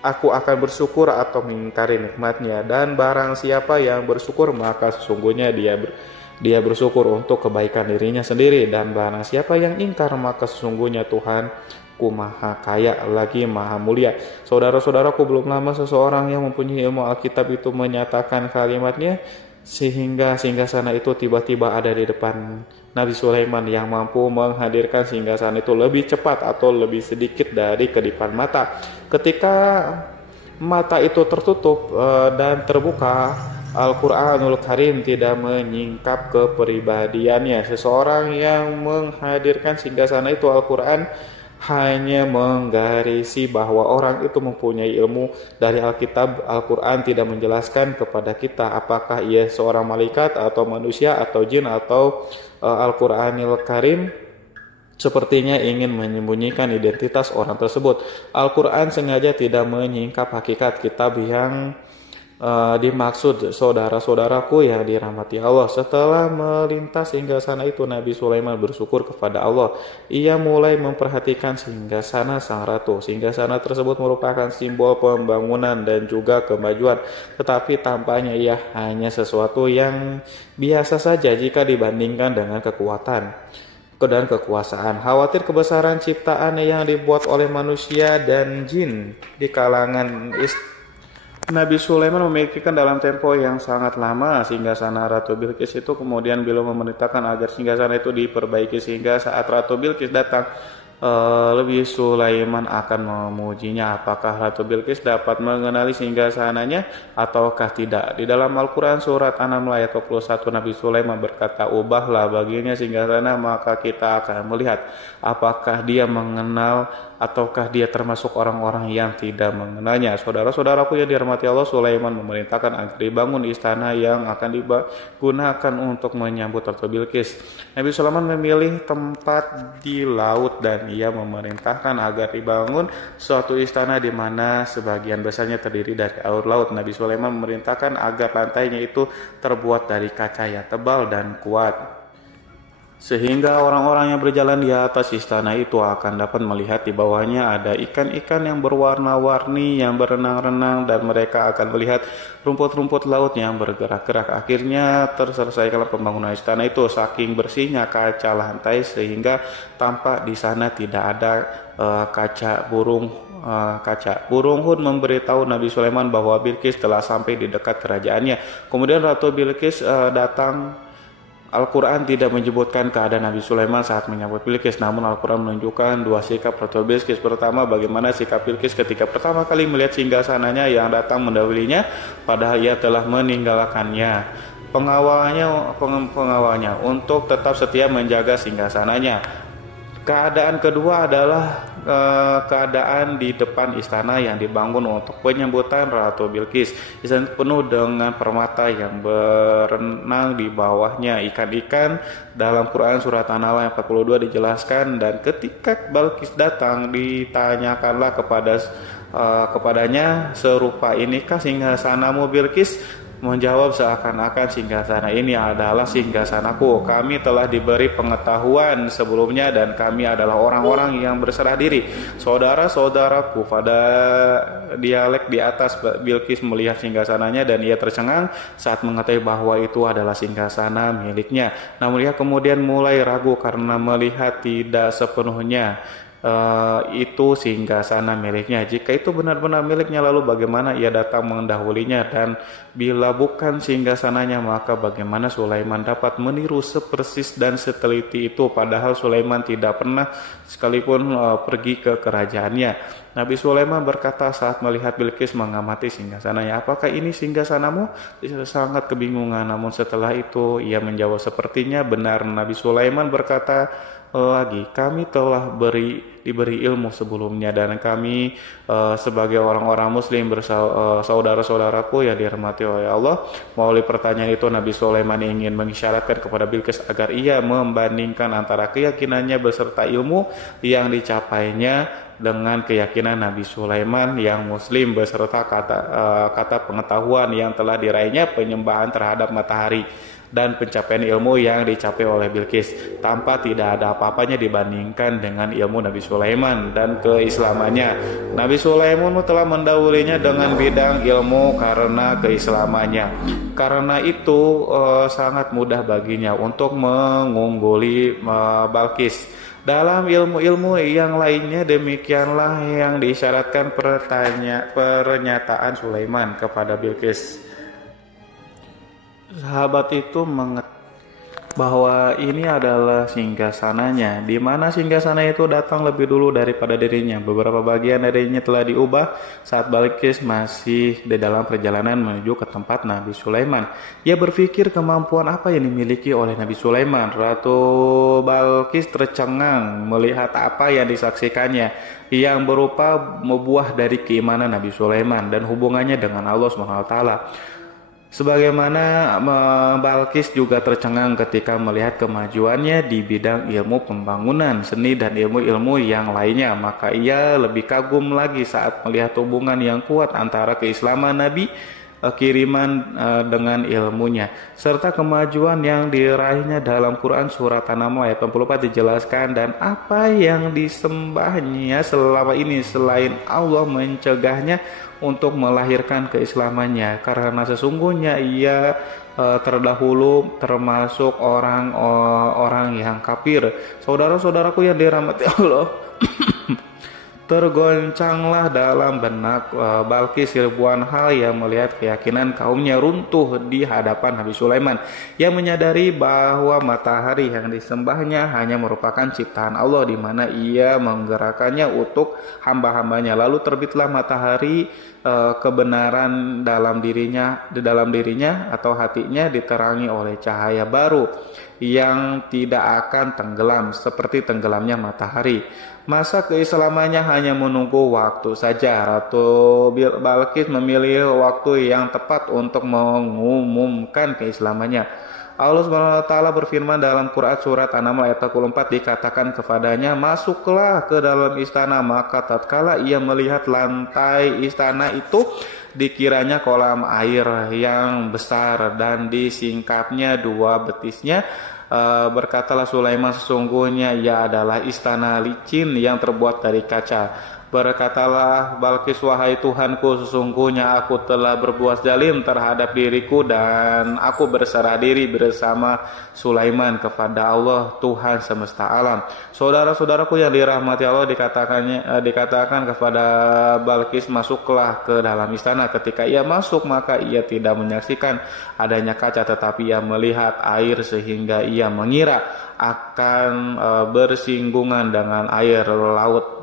aku akan bersyukur atau mengingkari nikmatnya? Dan barang siapa yang bersyukur, maka sesungguhnya dia bersyukur untuk kebaikan dirinya sendiri. Dan barang siapa yang ingkar, maka sesungguhnya Tuhanku maha kaya lagi maha mulia. Saudara-saudaraku, belum lama seseorang yang mempunyai ilmu Alkitab itu menyatakan kalimatnya, sehingga singgasana itu tiba-tiba ada di depan Nabi Sulaiman yang mampu menghadirkan singgasana itu lebih cepat atau lebih sedikit dari kedipan mata. Ketika mata itu tertutup dan terbuka, Al-Quranul Karim tidak menyingkap kepribadiannya. Seseorang yang menghadirkan singgasana itu, Al-Quran hanya menggarisi bahwa orang itu mempunyai ilmu dari Alkitab. Al-Quran tidak menjelaskan kepada kita apakah ia seorang malaikat atau manusia atau jin atau Al-Quranul Karim sepertinya ingin menyembunyikan identitas orang tersebut. Al-Quran sengaja tidak menyingkap hakikat kitab yang dimaksud. Saudara-saudaraku yang dirahmati Allah, setelah melintas singgasana itu, Nabi Sulaiman bersyukur kepada Allah. Ia mulai memperhatikan singgasana sang ratu. Singgasana tersebut merupakan simbol pembangunan dan juga kemajuan, tetapi tampaknya ia hanya sesuatu yang biasa saja jika dibandingkan dengan kekuatan dan kekuasaan. Khawatir kebesaran ciptaan yang dibuat oleh manusia dan jin di kalangan Nabi Sulaiman memikirkan dalam tempo yang sangat lama singgasana Ratu Bilqis itu. Kemudian beliau memerintahkan agar singgasana itu diperbaiki sehingga saat Ratu Bilqis datang, Nabi Sulaiman akan memujinya. Apakah Ratu Bilqis dapat mengenali singgasananya ataukah tidak? Di dalam Al-Quran surat An-Naml ayat 21 Nabi Sulaiman berkata, ubahlah baginya singgasana maka kita akan melihat apakah dia mengenal ataukah dia termasuk orang-orang yang tidak mengenalnya. Saudara-saudaraku yang dirahmati Allah, Sulaiman memerintahkan agar dibangun istana yang akan digunakan untuk menyambut Ratu Bilqis. Nabi Sulaiman memilih tempat di laut dan ia memerintahkan agar dibangun suatu istana di mana sebagian besarnya terdiri dari air laut. Nabi Sulaiman memerintahkan agar lantainya itu terbuat dari kaca yang tebal dan kuat. Sehingga orang-orang yang berjalan di atas istana itu akan dapat melihat di bawahnya ada ikan-ikan yang berwarna-warni yang berenang-renang, dan mereka akan melihat rumput-rumput laut yang bergerak-gerak. Akhirnya terselesaikanlah pembangunan istana itu. Saking bersihnya kaca lantai sehingga tampak di sana tidak ada kaca burung. Burung pun memberitahu Nabi Sulaiman bahwa Bilqis telah sampai di dekat kerajaannya. Kemudian Ratu Bilqis datang. Al-Quran tidak menyebutkan keadaan Nabi Sulaiman saat menyambut Bilqis, namun Al-Quran menunjukkan dua sikap Ratu Bilqis. Pertama, bagaimana sikap Bilqis ketika pertama kali melihat singgasananya yang datang mendahulunya, padahal ia telah meninggalkannya. Pengawalnya untuk tetap setia menjaga singgasananya. Keadaan kedua adalah keadaan di depan istana yang dibangun untuk penyambutan Ratu Bilqis. Istana penuh dengan permata yang berenang di bawahnya, ikan-ikan. Dalam Quran surat An-Nahl ayat 42 dijelaskan, dan ketika Bilqis datang ditanyakanlah kepadanya, serupa inikah singgasanamu Bilqis? Menjawab seakan-akan singgasana ini adalah singgasanaku. Kami telah diberi pengetahuan sebelumnya dan kami adalah orang-orang yang berserah diri. Saudara-saudaraku, pada dialek di atas Bilqis melihat singgasananya dan ia tercengang saat mengetahui bahwa itu adalah singgasana miliknya. Namun ia kemudian mulai ragu karena melihat tidak sepenuhnya itu singgasana miliknya. Jika itu benar-benar miliknya, lalu bagaimana ia datang mendahulinya? Dan bila bukan singgasananya, maka bagaimana Sulaiman dapat meniru sepersis dan seteliti itu, padahal Sulaiman tidak pernah sekalipun pergi ke kerajaannya. Nabi Sulaiman berkata saat melihat Bilqis mengamati singgasananya, apakah ini singgasanamu? Dia sangat kebingungan, namun setelah itu ia menjawab, sepertinya benar. Nabi Sulaiman berkata lagi, kami telah diberi ilmu sebelumnya, dan kami sebagai orang-orang muslim saudara-saudaraku yang dirahmati oleh Allah. Melalui pertanyaan itu Nabi Sulaiman ingin mengisyaratkan kepada Bilqis agar ia membandingkan antara keyakinannya beserta ilmu yang dicapainya dengan keyakinan Nabi Sulaiman yang muslim beserta kata pengetahuan yang telah diraihnya penyembahan terhadap matahari dan pencapaian ilmu yang dicapai oleh Bilqis, tanpa tidak ada apa-apanya dibandingkan dengan ilmu Nabi Sulaiman dan keislamannya. Nabi Sulaiman telah mendahulunya dengan bidang ilmu karena keislamannya. Karena itu sangat mudah baginya untuk mengungguli Bilqis. Dalam ilmu-ilmu yang lainnya, demikianlah yang diisyaratkan pernyataan Sulaiman kepada Bilqis. Sahabat itu mengetahui bahwa ini adalah singgasananya, di mana singgasana itu datang lebih dulu daripada dirinya. Beberapa bagian darinya telah diubah saat Bilqis masih di dalam perjalanan menuju ke tempat Nabi Sulaiman. Ia berpikir kemampuan apa yang dimiliki oleh Nabi Sulaiman. Ratu Bilqis tercengang melihat apa yang disaksikannya, yang berupa buah dari keimanan Nabi Sulaiman dan hubungannya dengan Allah SWT. Sebagaimana Bilqis juga tercengang ketika melihat kemajuannya di bidang ilmu pembangunan, seni, dan ilmu-ilmu yang lainnya. Maka ia lebih kagum lagi saat melihat hubungan yang kuat antara keislaman Nabi kiriman dengan ilmunya, serta kemajuan yang diraihnya. Dalam Quran surat An-Nahl ayat 44 dijelaskan, dan apa yang disembahnya selama ini selain Allah mencegahnya untuk melahirkan keislamannya, karena sesungguhnya ia terdahulu termasuk orang-orang yang kafir. Saudara-saudaraku yang dirahmati Allah, tergoncanglah dalam benak Bilqis ribuan hal yang melihat keyakinan kaumnya runtuh di hadapan Nabi Sulaiman, yang menyadari bahwa matahari yang disembahnya hanya merupakan ciptaan Allah, di mana ia menggerakkannya untuk hamba-hambanya. Lalu terbitlah matahari, kebenaran dalam dirinya atau hatinya diterangi oleh cahaya baru yang tidak akan tenggelam seperti tenggelamnya matahari. Masa keislamannya hanya menunggu waktu saja. Ratu Bilqis memilih waktu yang tepat untuk mengumumkan keislamannya. Allah SWT berfirman dalam Quran surat An-Nahl ayat 44, dikatakan kepadanya, masuklah ke dalam istana. Maka tatkala ia melihat lantai istana itu, dikiranya kolam air yang besar, dan disingkapnya dua betisnya Berkatalah Sulaiman, sesungguhnya ia adalah istana licin yang terbuat dari kaca. Berkatalah Balkis, wahai Tuhanku, sesungguhnya aku telah berbuat zalim terhadap diriku dan aku berserah diri bersama Sulaiman kepada Allah Tuhan semesta alam. Saudara-saudaraku yang dirahmati Allah, dikatakan kepada Balkis, masuklah ke dalam istana. Ketika ia masuk, maka ia tidak menyaksikan adanya kaca, tetapi ia melihat air sehingga ia mengira akan bersinggungan dengan air laut.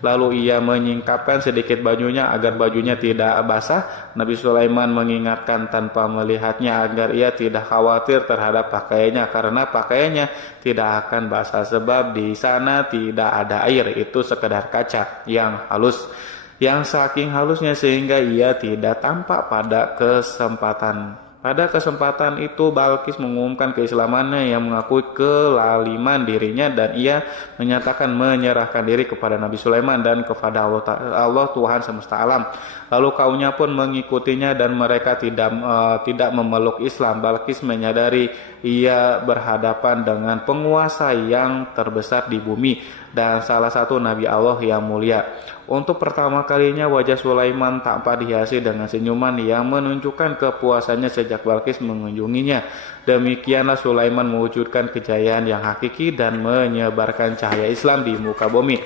Lalu ia menyingkapkan sedikit bajunya agar bajunya tidak basah. Nabi Sulaiman mengingatkan tanpa melihatnya agar ia tidak khawatir terhadap pakaiannya, karena pakaiannya tidak akan basah sebab di sana tidak ada air, itu sekedar kaca yang halus, yang saking halusnya sehingga ia tidak tampak pada kesempatan. Pada kesempatan itu Balkis mengumumkan keislamannya yang mengakui kelaliman dirinya, dan ia menyatakan menyerahkan diri kepada Nabi Sulaiman dan kepada Allah Tuhan semesta alam. Lalu kaumnya pun mengikutinya dan mereka tidak memeluk Islam. Balkis menyadari ia berhadapan dengan penguasa yang terbesar di bumi dan salah satu Nabi Allah yang mulia. Untuk pertama kalinya wajah Sulaiman tampak dihiasi dengan senyuman yang menunjukkan kepuasannya sejak Balkis mengunjunginya. Demikianlah Sulaiman mewujudkan kejayaan yang hakiki dan menyebarkan cahaya Islam di muka bumi.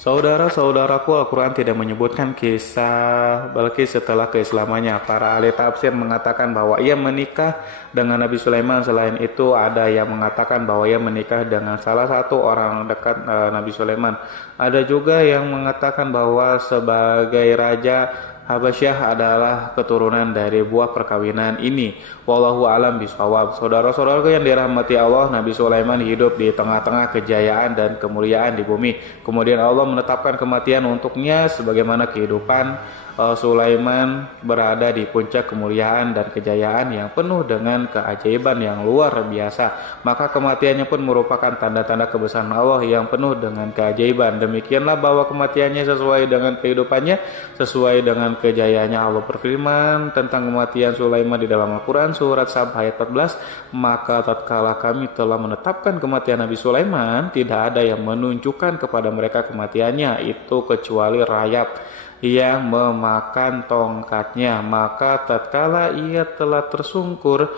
Saudara-saudaraku, Al-Quran tidak menyebutkan kisah Balkis setelah keislamannya. Para ahli tafsir mengatakan bahwa ia menikah dengan Nabi Sulaiman. Selain itu, ada yang mengatakan bahwa ia menikah dengan salah satu orang dekat Nabi Sulaiman. Ada juga yang mengatakan bahwa sebagai raja Habasyah adalah keturunan dari buah perkawinan ini. Wallahu alam bishawab. Saudara-saudaraku yang dirahmati Allah, Nabi Sulaiman hidup di tengah-tengah kejayaan dan kemuliaan di bumi. Kemudian Allah menetapkan kematian untuknya, sebagaimana kehidupan Sulaiman berada di puncak kemuliaan dan kejayaan yang penuh dengan keajaiban yang luar biasa. Maka kematiannya pun merupakan tanda-tanda kebesaran Allah yang penuh dengan keajaiban. Demikianlah bahwa kematiannya sesuai dengan kehidupannya, sesuai dengan kejayaannya. Allah berfirman tentang kematian Sulaiman di dalam Al-Quran surat Sab ayat 14, maka tatkala kami telah menetapkan kematian Nabi Sulaiman, tidak ada yang menunjukkan kepada mereka kematiannya itu kecuali rayap yang memakan tongkatnya. Maka tatkala ia telah tersungkur,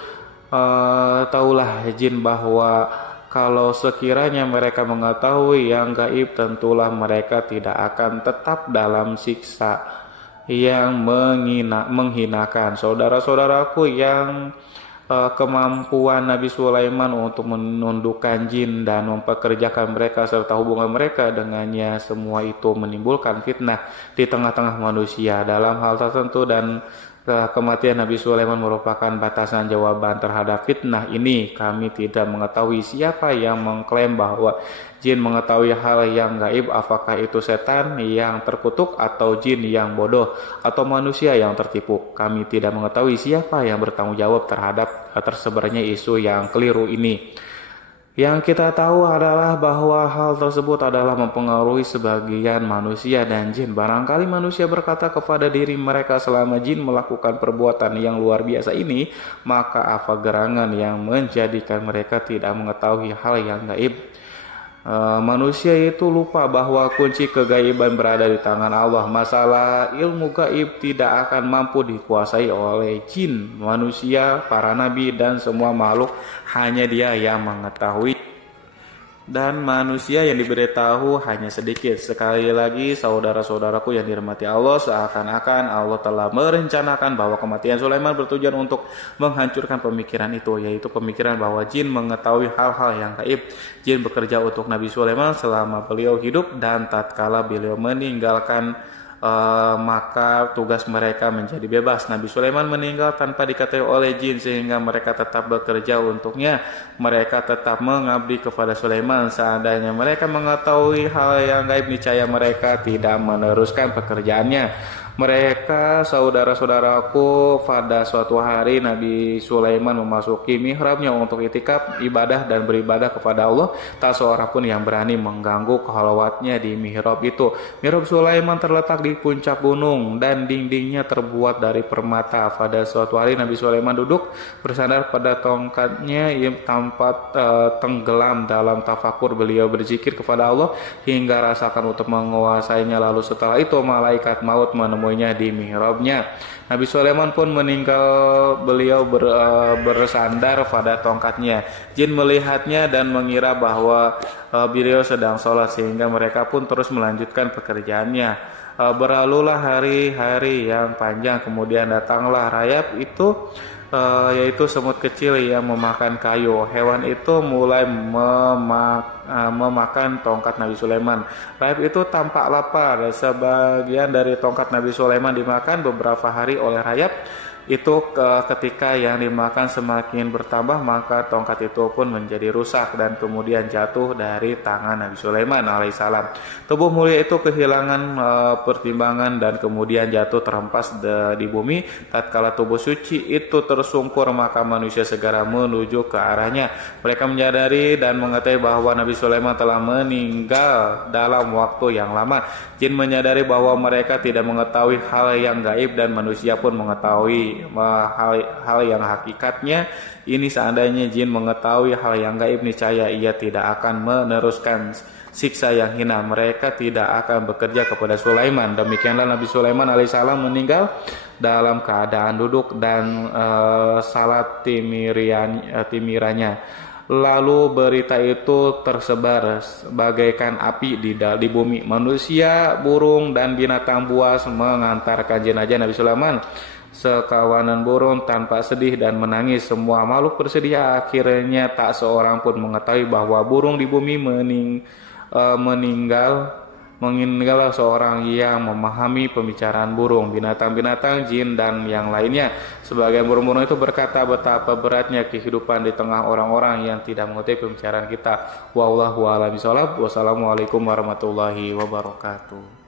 taulah jin bahwa kalau sekiranya mereka mengetahui yang gaib, tentulah mereka tidak akan tetap dalam siksa yang menghinakan. Saudara-saudaraku yang kemampuan Nabi Sulaiman untuk menundukkan jin dan mempekerjakan mereka serta hubungan mereka dengannya, semua itu menimbulkan fitnah di tengah-tengah manusia dalam hal tertentu, dan kematian Nabi Sulaiman merupakan batasan jawaban terhadap fitnah ini. Kami tidak mengetahui siapa yang mengklaim bahwa jin mengetahui hal yang gaib, apakah itu setan yang terkutuk atau jin yang bodoh atau manusia yang tertipu. Kami tidak mengetahui siapa yang bertanggung jawab terhadap tersebarnya isu yang keliru ini. Yang kita tahu adalah bahwa hal tersebut adalah mempengaruhi sebagian manusia dan jin. Barangkali manusia berkata kepada diri mereka, selama jin melakukan perbuatan yang luar biasa ini, maka apa gerangan yang menjadikan mereka tidak mengetahui hal yang gaib? Manusia itu lupa bahwa kunci kegaiban berada di tangan Allah. Masalah ilmu gaib tidak akan mampu dikuasai oleh jin, manusia, para nabi, dan semua makhluk. Hanya Dia yang mengetahui, dan manusia yang diberitahu hanya sedikit. Sekali lagi, saudara-saudaraku yang dirahmati Allah, seakan-akan Allah telah merencanakan bahwa kematian Sulaiman bertujuan untuk menghancurkan pemikiran itu, yaitu pemikiran bahwa jin mengetahui hal-hal yang gaib. Jin bekerja untuk Nabi Sulaiman selama beliau hidup, dan tatkala beliau meninggalkan maka tugas mereka menjadi bebas. Nabi Sulaiman meninggal tanpa diketahui oleh jin, sehingga mereka tetap bekerja untuknya. Mereka tetap mengabdi kepada Sulaiman. Seandainya mereka mengetahui hal yang gaib, niscaya mereka tidak meneruskan pekerjaannya. Mereka saudara-saudaraku, pada suatu hari Nabi Sulaiman memasuki mihrabnya untuk itikaf, ibadah dan beribadah kepada Allah. Tak seorang pun yang berani mengganggu khalwatnya di mihrab itu. Mihrab Sulaiman terletak di puncak gunung dan dindingnya terbuat dari permata. Pada suatu hari Nabi Sulaiman duduk bersandar pada tongkatnya yang tampak tenggelam dalam tafakur. Beliau berzikir kepada Allah hingga rasakan untuk menguasainya. Lalu setelah itu malaikat maut menemuinya di mihrabnya. Nabi Sulaiman pun meninggal, beliau bersandar pada tongkatnya. Jin melihatnya dan mengira bahwa beliau sedang sholat, sehingga mereka pun terus melanjutkan pekerjaannya. Berlalulah hari-hari yang panjang, kemudian datanglah rayap itu, yaitu semut kecil yang memakan kayu. Hewan itu mulai memakan tongkat Nabi Sulaiman. Rayap itu tampak lapar. Sebagian dari tongkat Nabi Sulaiman dimakan beberapa hari oleh rayap. Itu ketika yang dimakan semakin bertambah, maka tongkat itu pun menjadi rusak dan kemudian jatuh dari tangan Nabi Sulaiman alaihissalam. Tubuh mulia itu kehilangan pertimbangan dan kemudian jatuh terhempas di bumi. Tatkala tubuh suci itu tersungkur, maka manusia segera menuju ke arahnya. Mereka menyadari dan mengetahui bahwa Nabi Sulaiman telah meninggal dalam waktu yang lama. Jin menyadari bahwa mereka tidak mengetahui hal yang gaib dan manusia pun mengetahui hal yang hakikatnya. Ini seandainya jin mengetahui hal yang gaib, niscaya ia tidak akan meneruskan siksa yang hina. Mereka tidak akan bekerja kepada Sulaiman. Demikianlah Nabi Sulaiman alaihissalam meninggal dalam keadaan duduk dan salat timiranya. Lalu berita itu tersebar bagaikan api di bumi. Manusia, burung, dan binatang buas mengantarkan jenazah Nabi Sulaiman. Sekawanan burung tanpa sedih dan menangis. Semua makhluk bersedia. Akhirnya tak seorang pun mengetahui bahwa burung di bumi meninggal seorang yang memahami pembicaraan burung, binatang-binatang, jin, dan yang lainnya. Sebagian burung-burung itu berkata betapa beratnya kehidupan di tengah orang-orang yang tidak mengetahui pembicaraan kita. Wallahu a'lam bishawab. Wassalamualaikum warahmatullahi wabarakatuh.